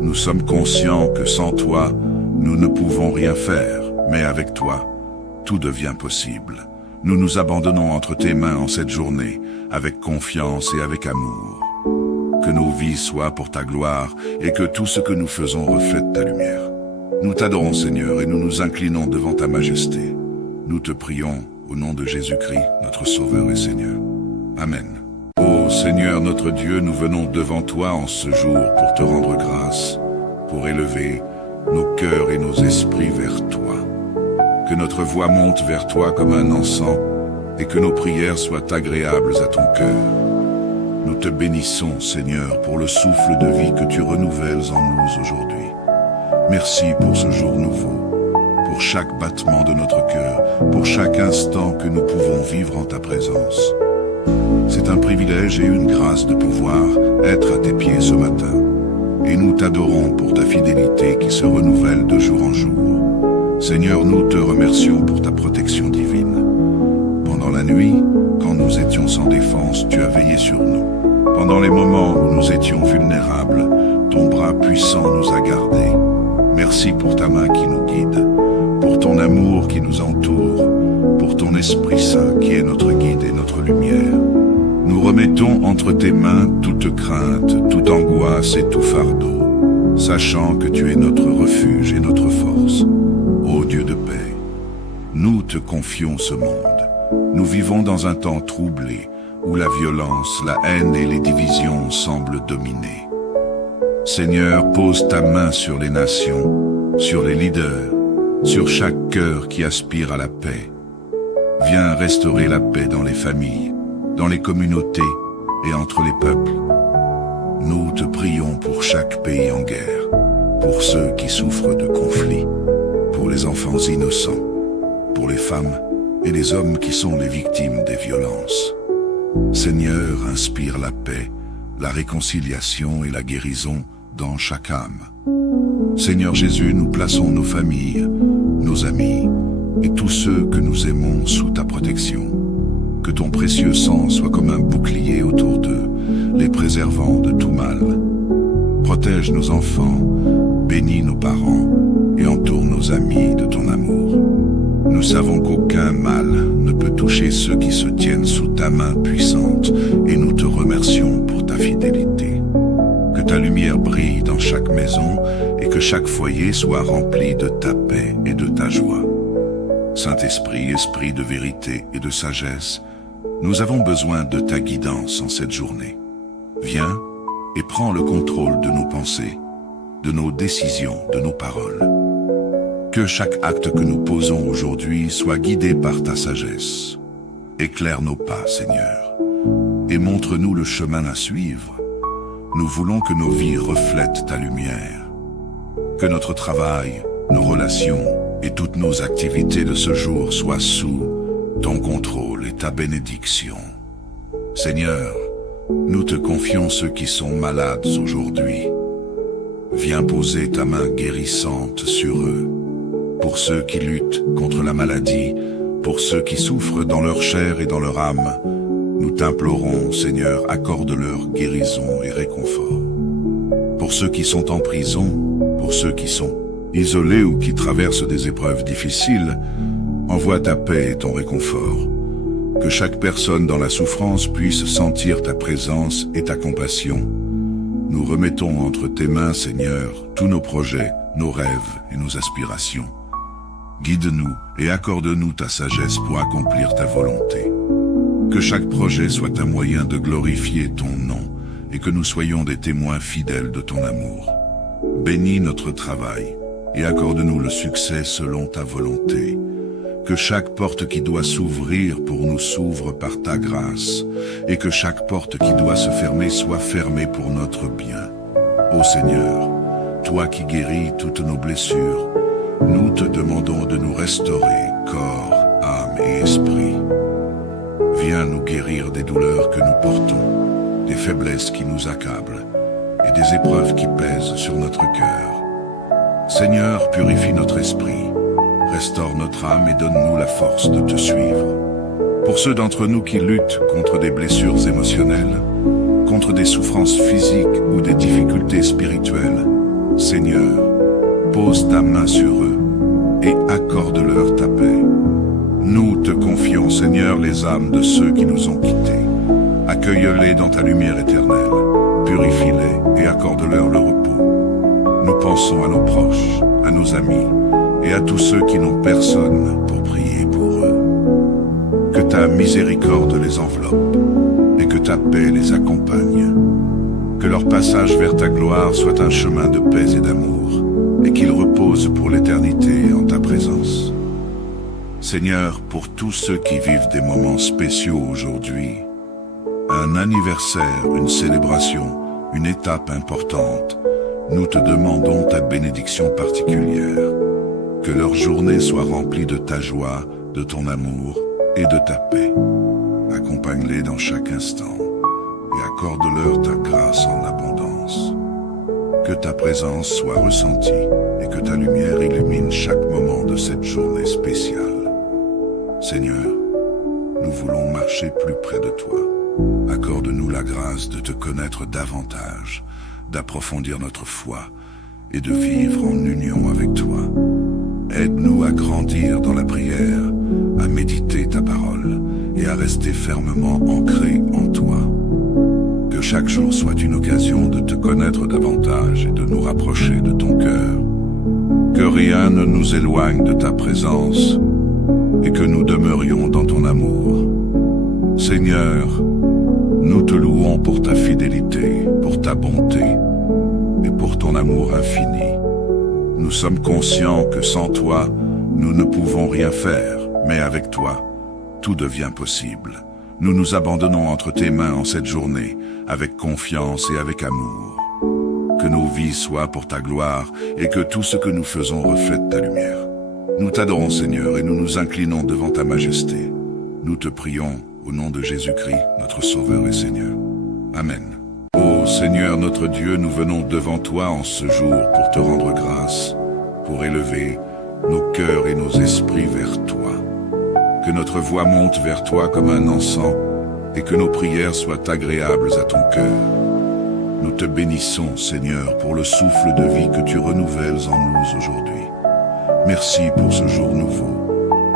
Nous sommes conscients que sans toi, nous ne pouvons rien faire, mais avec toi, tout devient possible. Nous nous abandonnons entre tes mains en cette journée, avec confiance et avec amour. Que nos vies soient pour ta gloire et que tout ce que nous faisons reflète ta lumière. Nous t'adorons, Seigneur, et nous nous inclinons devant ta majesté. Nous te prions au nom de Jésus-Christ, notre Sauveur et Seigneur. Amen. Ô Seigneur notre Dieu, nous venons devant toi en ce jour pour te rendre grâce, pour élever nos cœurs et nos esprits vers toi. Que notre voix monte vers toi comme un encens et que nos prières soient agréables à ton cœur. Nous te bénissons, Seigneur, pour le souffle de vie que tu renouvelles en nous aujourd'hui. Merci pour ce jour nouveau, pour chaque battement de notre cœur, pour chaque instant que nous pouvons vivre en ta présence. C'est un privilège et une grâce de pouvoir être à tes pieds ce matin. Et nous t'adorons pour ta fidélité qui se renouvelle de jour en jour. Seigneur, nous te remercions pour ta protection divine. Pendant la nuit, quand nous étions sans défense, tu as veillé sur nous. Pendant les moments où nous étions vulnérables, ton bras puissant nous a gardés. Merci pour ta main qui nous guide, pour ton amour qui nous entoure, pour ton Esprit Saint qui est notre guide et notre lumière. Nous remettons entre tes mains toute crainte, toute angoisse et tout fardeau, sachant que tu es notre refuge et notre force. Ô Dieu de paix, nous te confions ce monde. Nous vivons dans un temps troublé, où la violence, la haine et les divisions semblent dominer. Seigneur, pose ta main sur les nations, sur les leaders, sur chaque cœur qui aspire à la paix. Viens restaurer la paix dans les familles, dans les communautés et entre les peuples. Nous te prions pour chaque pays en guerre, pour ceux qui souffrent de conflits, pour les enfants innocents, pour les femmes et les hommes qui sont les victimes des violences. Seigneur, inspire la paix, la réconciliation et la guérison dans chaque âme. Seigneur Jésus, nous plaçons nos familles, nos amis et tous ceux que nous aimons sous ta protection. Que ton précieux sang soit comme un bouclier autour d'eux, les préservant de tout mal. Protège nos enfants, bénis nos parents et entoure nos amis de ton amour. Nous savons qu'aucun mal ne peut toucher ceux qui se tiennent sous ta main puissante et nous te remercions pour ta fidélité. Que ta lumière brille dans chaque maison et que chaque foyer soit rempli de ta paix et de ta joie. Saint-Esprit, Esprit de vérité et de sagesse, nous avons besoin de ta guidance en cette journée. Viens et prends le contrôle de nos pensées, de nos décisions, de nos paroles. Que chaque acte que nous posons aujourd'hui soit guidé par ta sagesse. Éclaire nos pas, Seigneur, et montre-nous le chemin à suivre. Nous voulons que nos vies reflètent ta lumière. Que notre travail, nos relations et toutes nos activités de ce jour soient sous ton contrôle et ta bénédiction. Seigneur, nous te confions ceux qui sont malades aujourd'hui. Viens poser ta main guérissante sur eux. Pour ceux qui luttent contre la maladie, pour ceux qui souffrent dans leur chair et dans leur âme, nous t'implorons, Seigneur, accorde-leur guérison et réconfort. Pour ceux qui sont en prison, pour ceux qui sont isolés ou qui traversent des épreuves difficiles, envoie ta paix et ton réconfort. Que chaque personne dans la souffrance puisse sentir ta présence et ta compassion. Nous remettons entre tes mains, Seigneur, tous nos projets, nos rêves et nos aspirations. Guide-nous et accorde-nous ta sagesse pour accomplir ta volonté. Que chaque projet soit un moyen de glorifier ton nom et que nous soyons des témoins fidèles de ton amour. Bénis notre travail et accorde-nous le succès selon ta volonté. Que chaque porte qui doit s'ouvrir pour nous s'ouvre par ta grâce et que chaque porte qui doit se fermer soit fermée pour notre bien. Ô Seigneur, toi qui guéris toutes nos blessures, nous te demandons de nous restaurer, corps, âme et esprit. Viens nous guérir des douleurs que nous portons, des faiblesses qui nous accablent et des épreuves qui pèsent sur notre cœur. Seigneur, purifie notre esprit, restaure notre âme et donne-nous la force de te suivre. Pour ceux d'entre nous qui luttent contre des blessures émotionnelles, contre des souffrances physiques ou des difficultés spirituelles, Seigneur, pose ta main sur eux et accorde-leur ta paix. Nous te confions, Seigneur, les âmes de ceux qui nous ont quittés. Accueille-les dans ta lumière éternelle, purifie-les et accorde-leur le repos. Nous pensons à nos proches, à nos amis et à tous ceux qui n'ont personne pour prier pour eux. Que ta miséricorde les enveloppe et que ta paix les accompagne. Que leur passage vers ta gloire soit un chemin de paix et d'amour et qu'ils reposent pour l'éternité en ta présence. Seigneur, pour tous ceux qui vivent des moments spéciaux aujourd'hui, un anniversaire, une célébration, une étape importante, nous te demandons ta bénédiction particulière. Que leur journée soit remplie de ta joie, de ton amour et de ta paix. Accompagne-les dans chaque instant et accorde-leur ta grâce en abondance. Que ta présence soit ressentie et que ta lumière illumine chaque moment de cette journée spéciale. Seigneur, nous voulons marcher plus près de toi. Accorde-nous la grâce de te connaître davantage, d'approfondir notre foi et de vivre en union avec toi. Aide-nous à grandir dans la prière, à méditer ta parole et à rester fermement ancrés en toi. Que chaque jour soit une occasion de te connaître davantage et de nous rapprocher de ton cœur. Que rien ne nous éloigne de ta présence et que nous demeurions dans ton amour. Seigneur, nous te louons pour ta fidélité, pour ta bonté et pour ton amour infini. Nous sommes conscients que sans toi, nous ne pouvons rien faire, mais avec toi, tout devient possible. Nous nous abandonnons entre tes mains en cette journée, avec confiance et avec amour. Que nos vies soient pour ta gloire et que tout ce que nous faisons reflète ta lumière. Nous t'adorons, Seigneur, et nous nous inclinons devant ta majesté. Nous te prions au nom de Jésus-Christ, notre Sauveur et Seigneur. Amen. Ô Seigneur notre Dieu, nous venons devant toi en ce jour pour te rendre grâce, pour élever nos cœurs et nos esprits vers toi. Que notre voix monte vers toi comme un encens et que nos prières soient agréables à ton cœur. Nous te bénissons, Seigneur, pour le souffle de vie que tu renouvelles en nous aujourd'hui. Merci pour ce jour nouveau,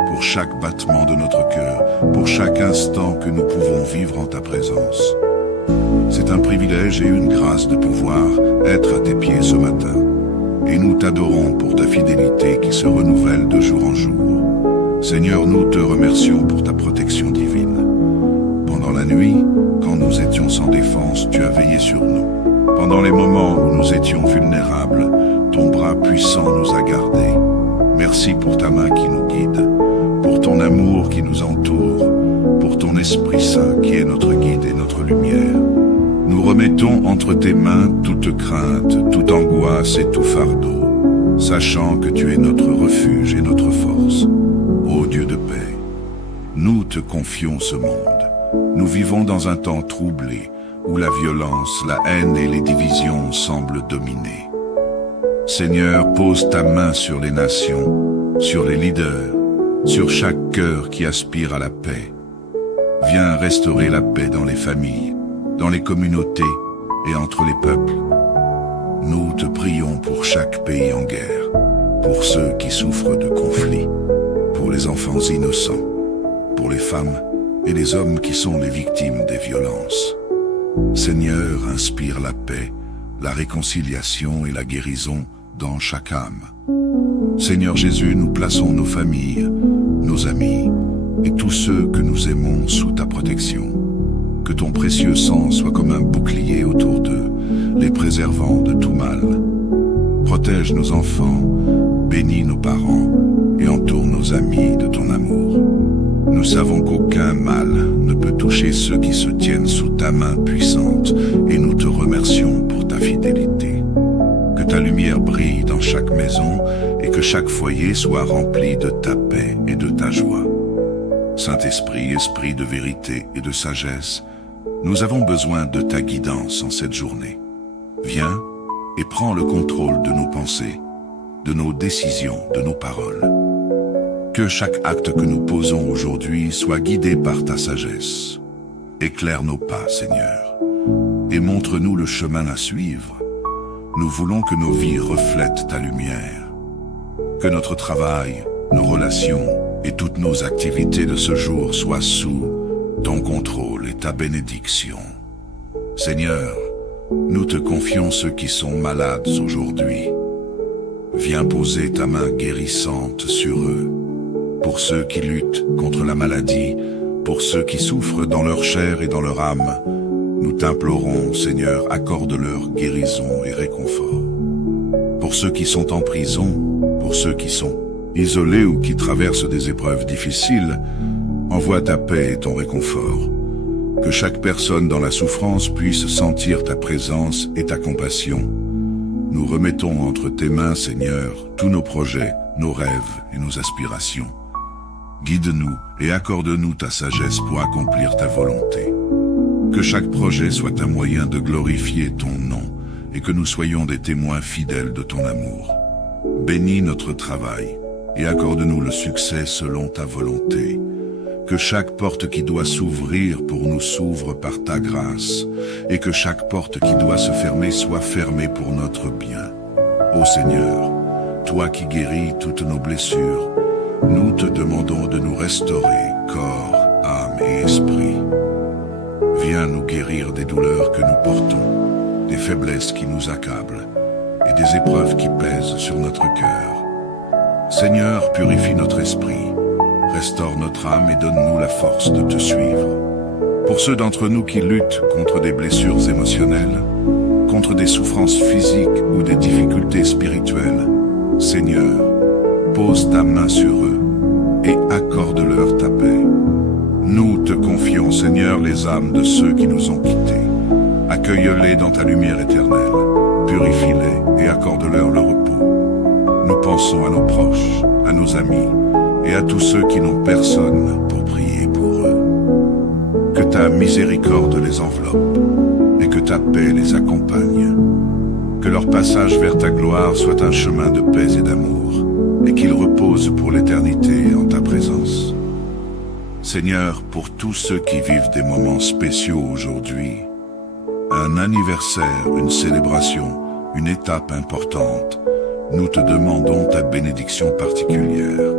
pour chaque battement de notre cœur, pour chaque instant que nous pouvons vivre en ta présence. C'est un privilège et une grâce de pouvoir être à tes pieds ce matin. Et nous t'adorons pour ta fidélité qui se renouvelle de jour en jour. Seigneur, nous te remercions pour ta protection divine. Pendant la nuit, quand nous étions sans défense, tu as veillé sur nous. Pendant les moments où nous étions vulnérables, ton bras puissant nous a gardés. Merci pour ta main qui nous guide, pour ton amour qui nous entoure, pour ton Esprit Saint qui est notre guide et notre lumière. Nous remettons entre tes mains toute crainte, toute angoisse et tout fardeau, sachant que tu es notre refuge et notre force. Ô Dieu de paix, nous te confions ce monde. Nous vivons dans un temps troublé, où la violence, la haine et les divisions semblent dominer. Seigneur, pose ta main sur les nations, sur les leaders, sur chaque cœur qui aspire à la paix. Viens restaurer la paix dans les familles, dans les communautés et entre les peuples. Nous te prions pour chaque pays en guerre, pour ceux qui souffrent de conflits, pour les enfants innocents, pour les femmes et les hommes qui sont les victimes des violences. Seigneur, inspire la paix, la réconciliation et la guérison dans chaque âme. Seigneur Jésus, nous plaçons nos familles, nos amis et tous ceux que nous aimons sous ta protection. Que ton précieux sang soit comme un bouclier autour d'eux, les préservant de tout mal. Protège nos enfants, bénis nos parents et entoure nos amis de ton amour. Nous savons qu'aucun mal ne peut toucher ceux qui se tiennent sous ta main puissante et nous te remercions pour ta fidélité. Que ta lumière brille dans chaque maison et que chaque foyer soit rempli de ta paix et de ta joie. Saint-Esprit, Esprit de vérité et de sagesse, nous avons besoin de ta guidance en cette journée. Viens et prends le contrôle de nos pensées, de nos décisions, de nos paroles. Que chaque acte que nous posons aujourd'hui soit guidé par ta sagesse. Éclaire nos pas, Seigneur, et montre-nous le chemin à suivre. Nous voulons que nos vies reflètent ta lumière. Que notre travail, nos relations et toutes nos activités de ce jour soient sous ton contrôle et ta bénédiction. Seigneur, nous te confions ceux qui sont malades aujourd'hui. Viens poser ta main guérissante sur eux. Pour ceux qui luttent contre la maladie, pour ceux qui souffrent dans leur chair et dans leur âme, nous t'implorons, Seigneur, accorde-leur guérison et réconfort. Pour ceux qui sont en prison, pour ceux qui sont isolés ou qui traversent des épreuves difficiles, envoie ta paix et ton réconfort. Que chaque personne dans la souffrance puisse sentir ta présence et ta compassion. Nous remettons entre tes mains, Seigneur, tous nos projets, nos rêves et nos aspirations. Guide-nous et accorde-nous ta sagesse pour accomplir ta volonté. Que chaque projet soit un moyen de glorifier ton nom et que nous soyons des témoins fidèles de ton amour. Bénis notre travail et accorde-nous le succès selon ta volonté. Que chaque porte qui doit s'ouvrir pour nous s'ouvre par ta grâce et que chaque porte qui doit se fermer soit fermée pour notre bien. Ô Seigneur, toi qui guéris toutes nos blessures, nous te demandons de nous restaurer, corps, âme et esprit. Viens nous guérir des douleurs que nous portons, des faiblesses qui nous accablent et des épreuves qui pèsent sur notre cœur. Seigneur, purifie notre esprit, restaure notre âme et donne-nous la force de te suivre. Pour ceux d'entre nous qui luttent contre des blessures émotionnelles, contre des souffrances physiques ou des difficultés spirituelles, Seigneur, pose ta main sur eux et accorde-leur ta paix. Nous te confions, Seigneur, les âmes de ceux qui nous ont quittés. Accueille-les dans ta lumière éternelle, purifie-les et accorde-leur le repos. Nous pensons à nos proches, à nos amis et à tous ceux qui n'ont personne pour prier pour eux. Que ta miséricorde les enveloppe et que ta paix les accompagne. Que leur passage vers ta gloire soit un chemin de paix et d'amour et qu'ils reposent pour l'éternité en ta présence. Seigneur, pour tous ceux qui vivent des moments spéciaux aujourd'hui, un anniversaire, une célébration, une étape importante, nous te demandons ta bénédiction particulière.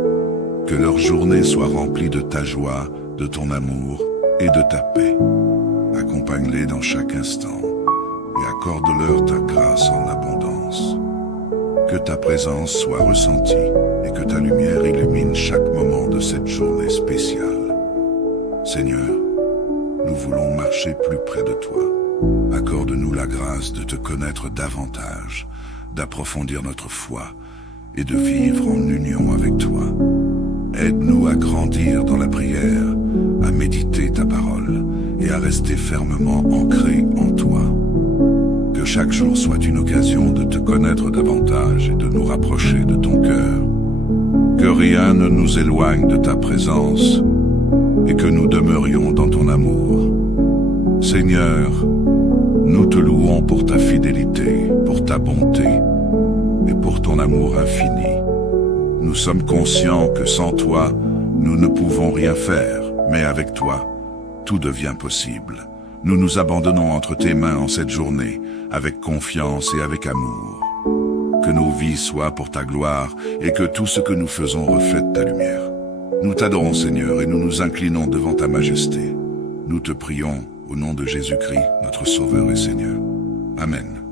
Que leur journée soit remplie de ta joie, de ton amour et de ta paix. Accompagne-les dans chaque instant et accorde-leur ta grâce en abondance. Que ta présence soit ressentie et que ta lumière illumine chaque moment de de cette journée spéciale. Seigneur, nous voulons marcher plus près de toi. Accorde-nous la grâce de te connaître davantage, d'approfondir notre foi et de vivre en union avec toi. Aide-nous à grandir dans la prière, à méditer ta parole et à rester fermement ancrés en toi. Que chaque jour soit une occasion de te connaître davantage et de nous rapprocher de ton cœur. Que rien ne nous éloigne de ta présence et que nous demeurions dans ton amour. Seigneur, nous te louons pour ta fidélité, pour ta bonté et pour ton amour infini. Nous sommes conscients que sans toi, nous ne pouvons rien faire, mais avec toi, tout devient possible. Nous nous abandonnons entre tes mains en cette journée, avec confiance et avec amour. Que nos vies soient pour ta gloire et que tout ce que nous faisons reflète ta lumière. Nous t'adorons, Seigneur, et nous nous inclinons devant ta majesté. Nous te prions au nom de Jésus-Christ, notre Sauveur et Seigneur. Amen.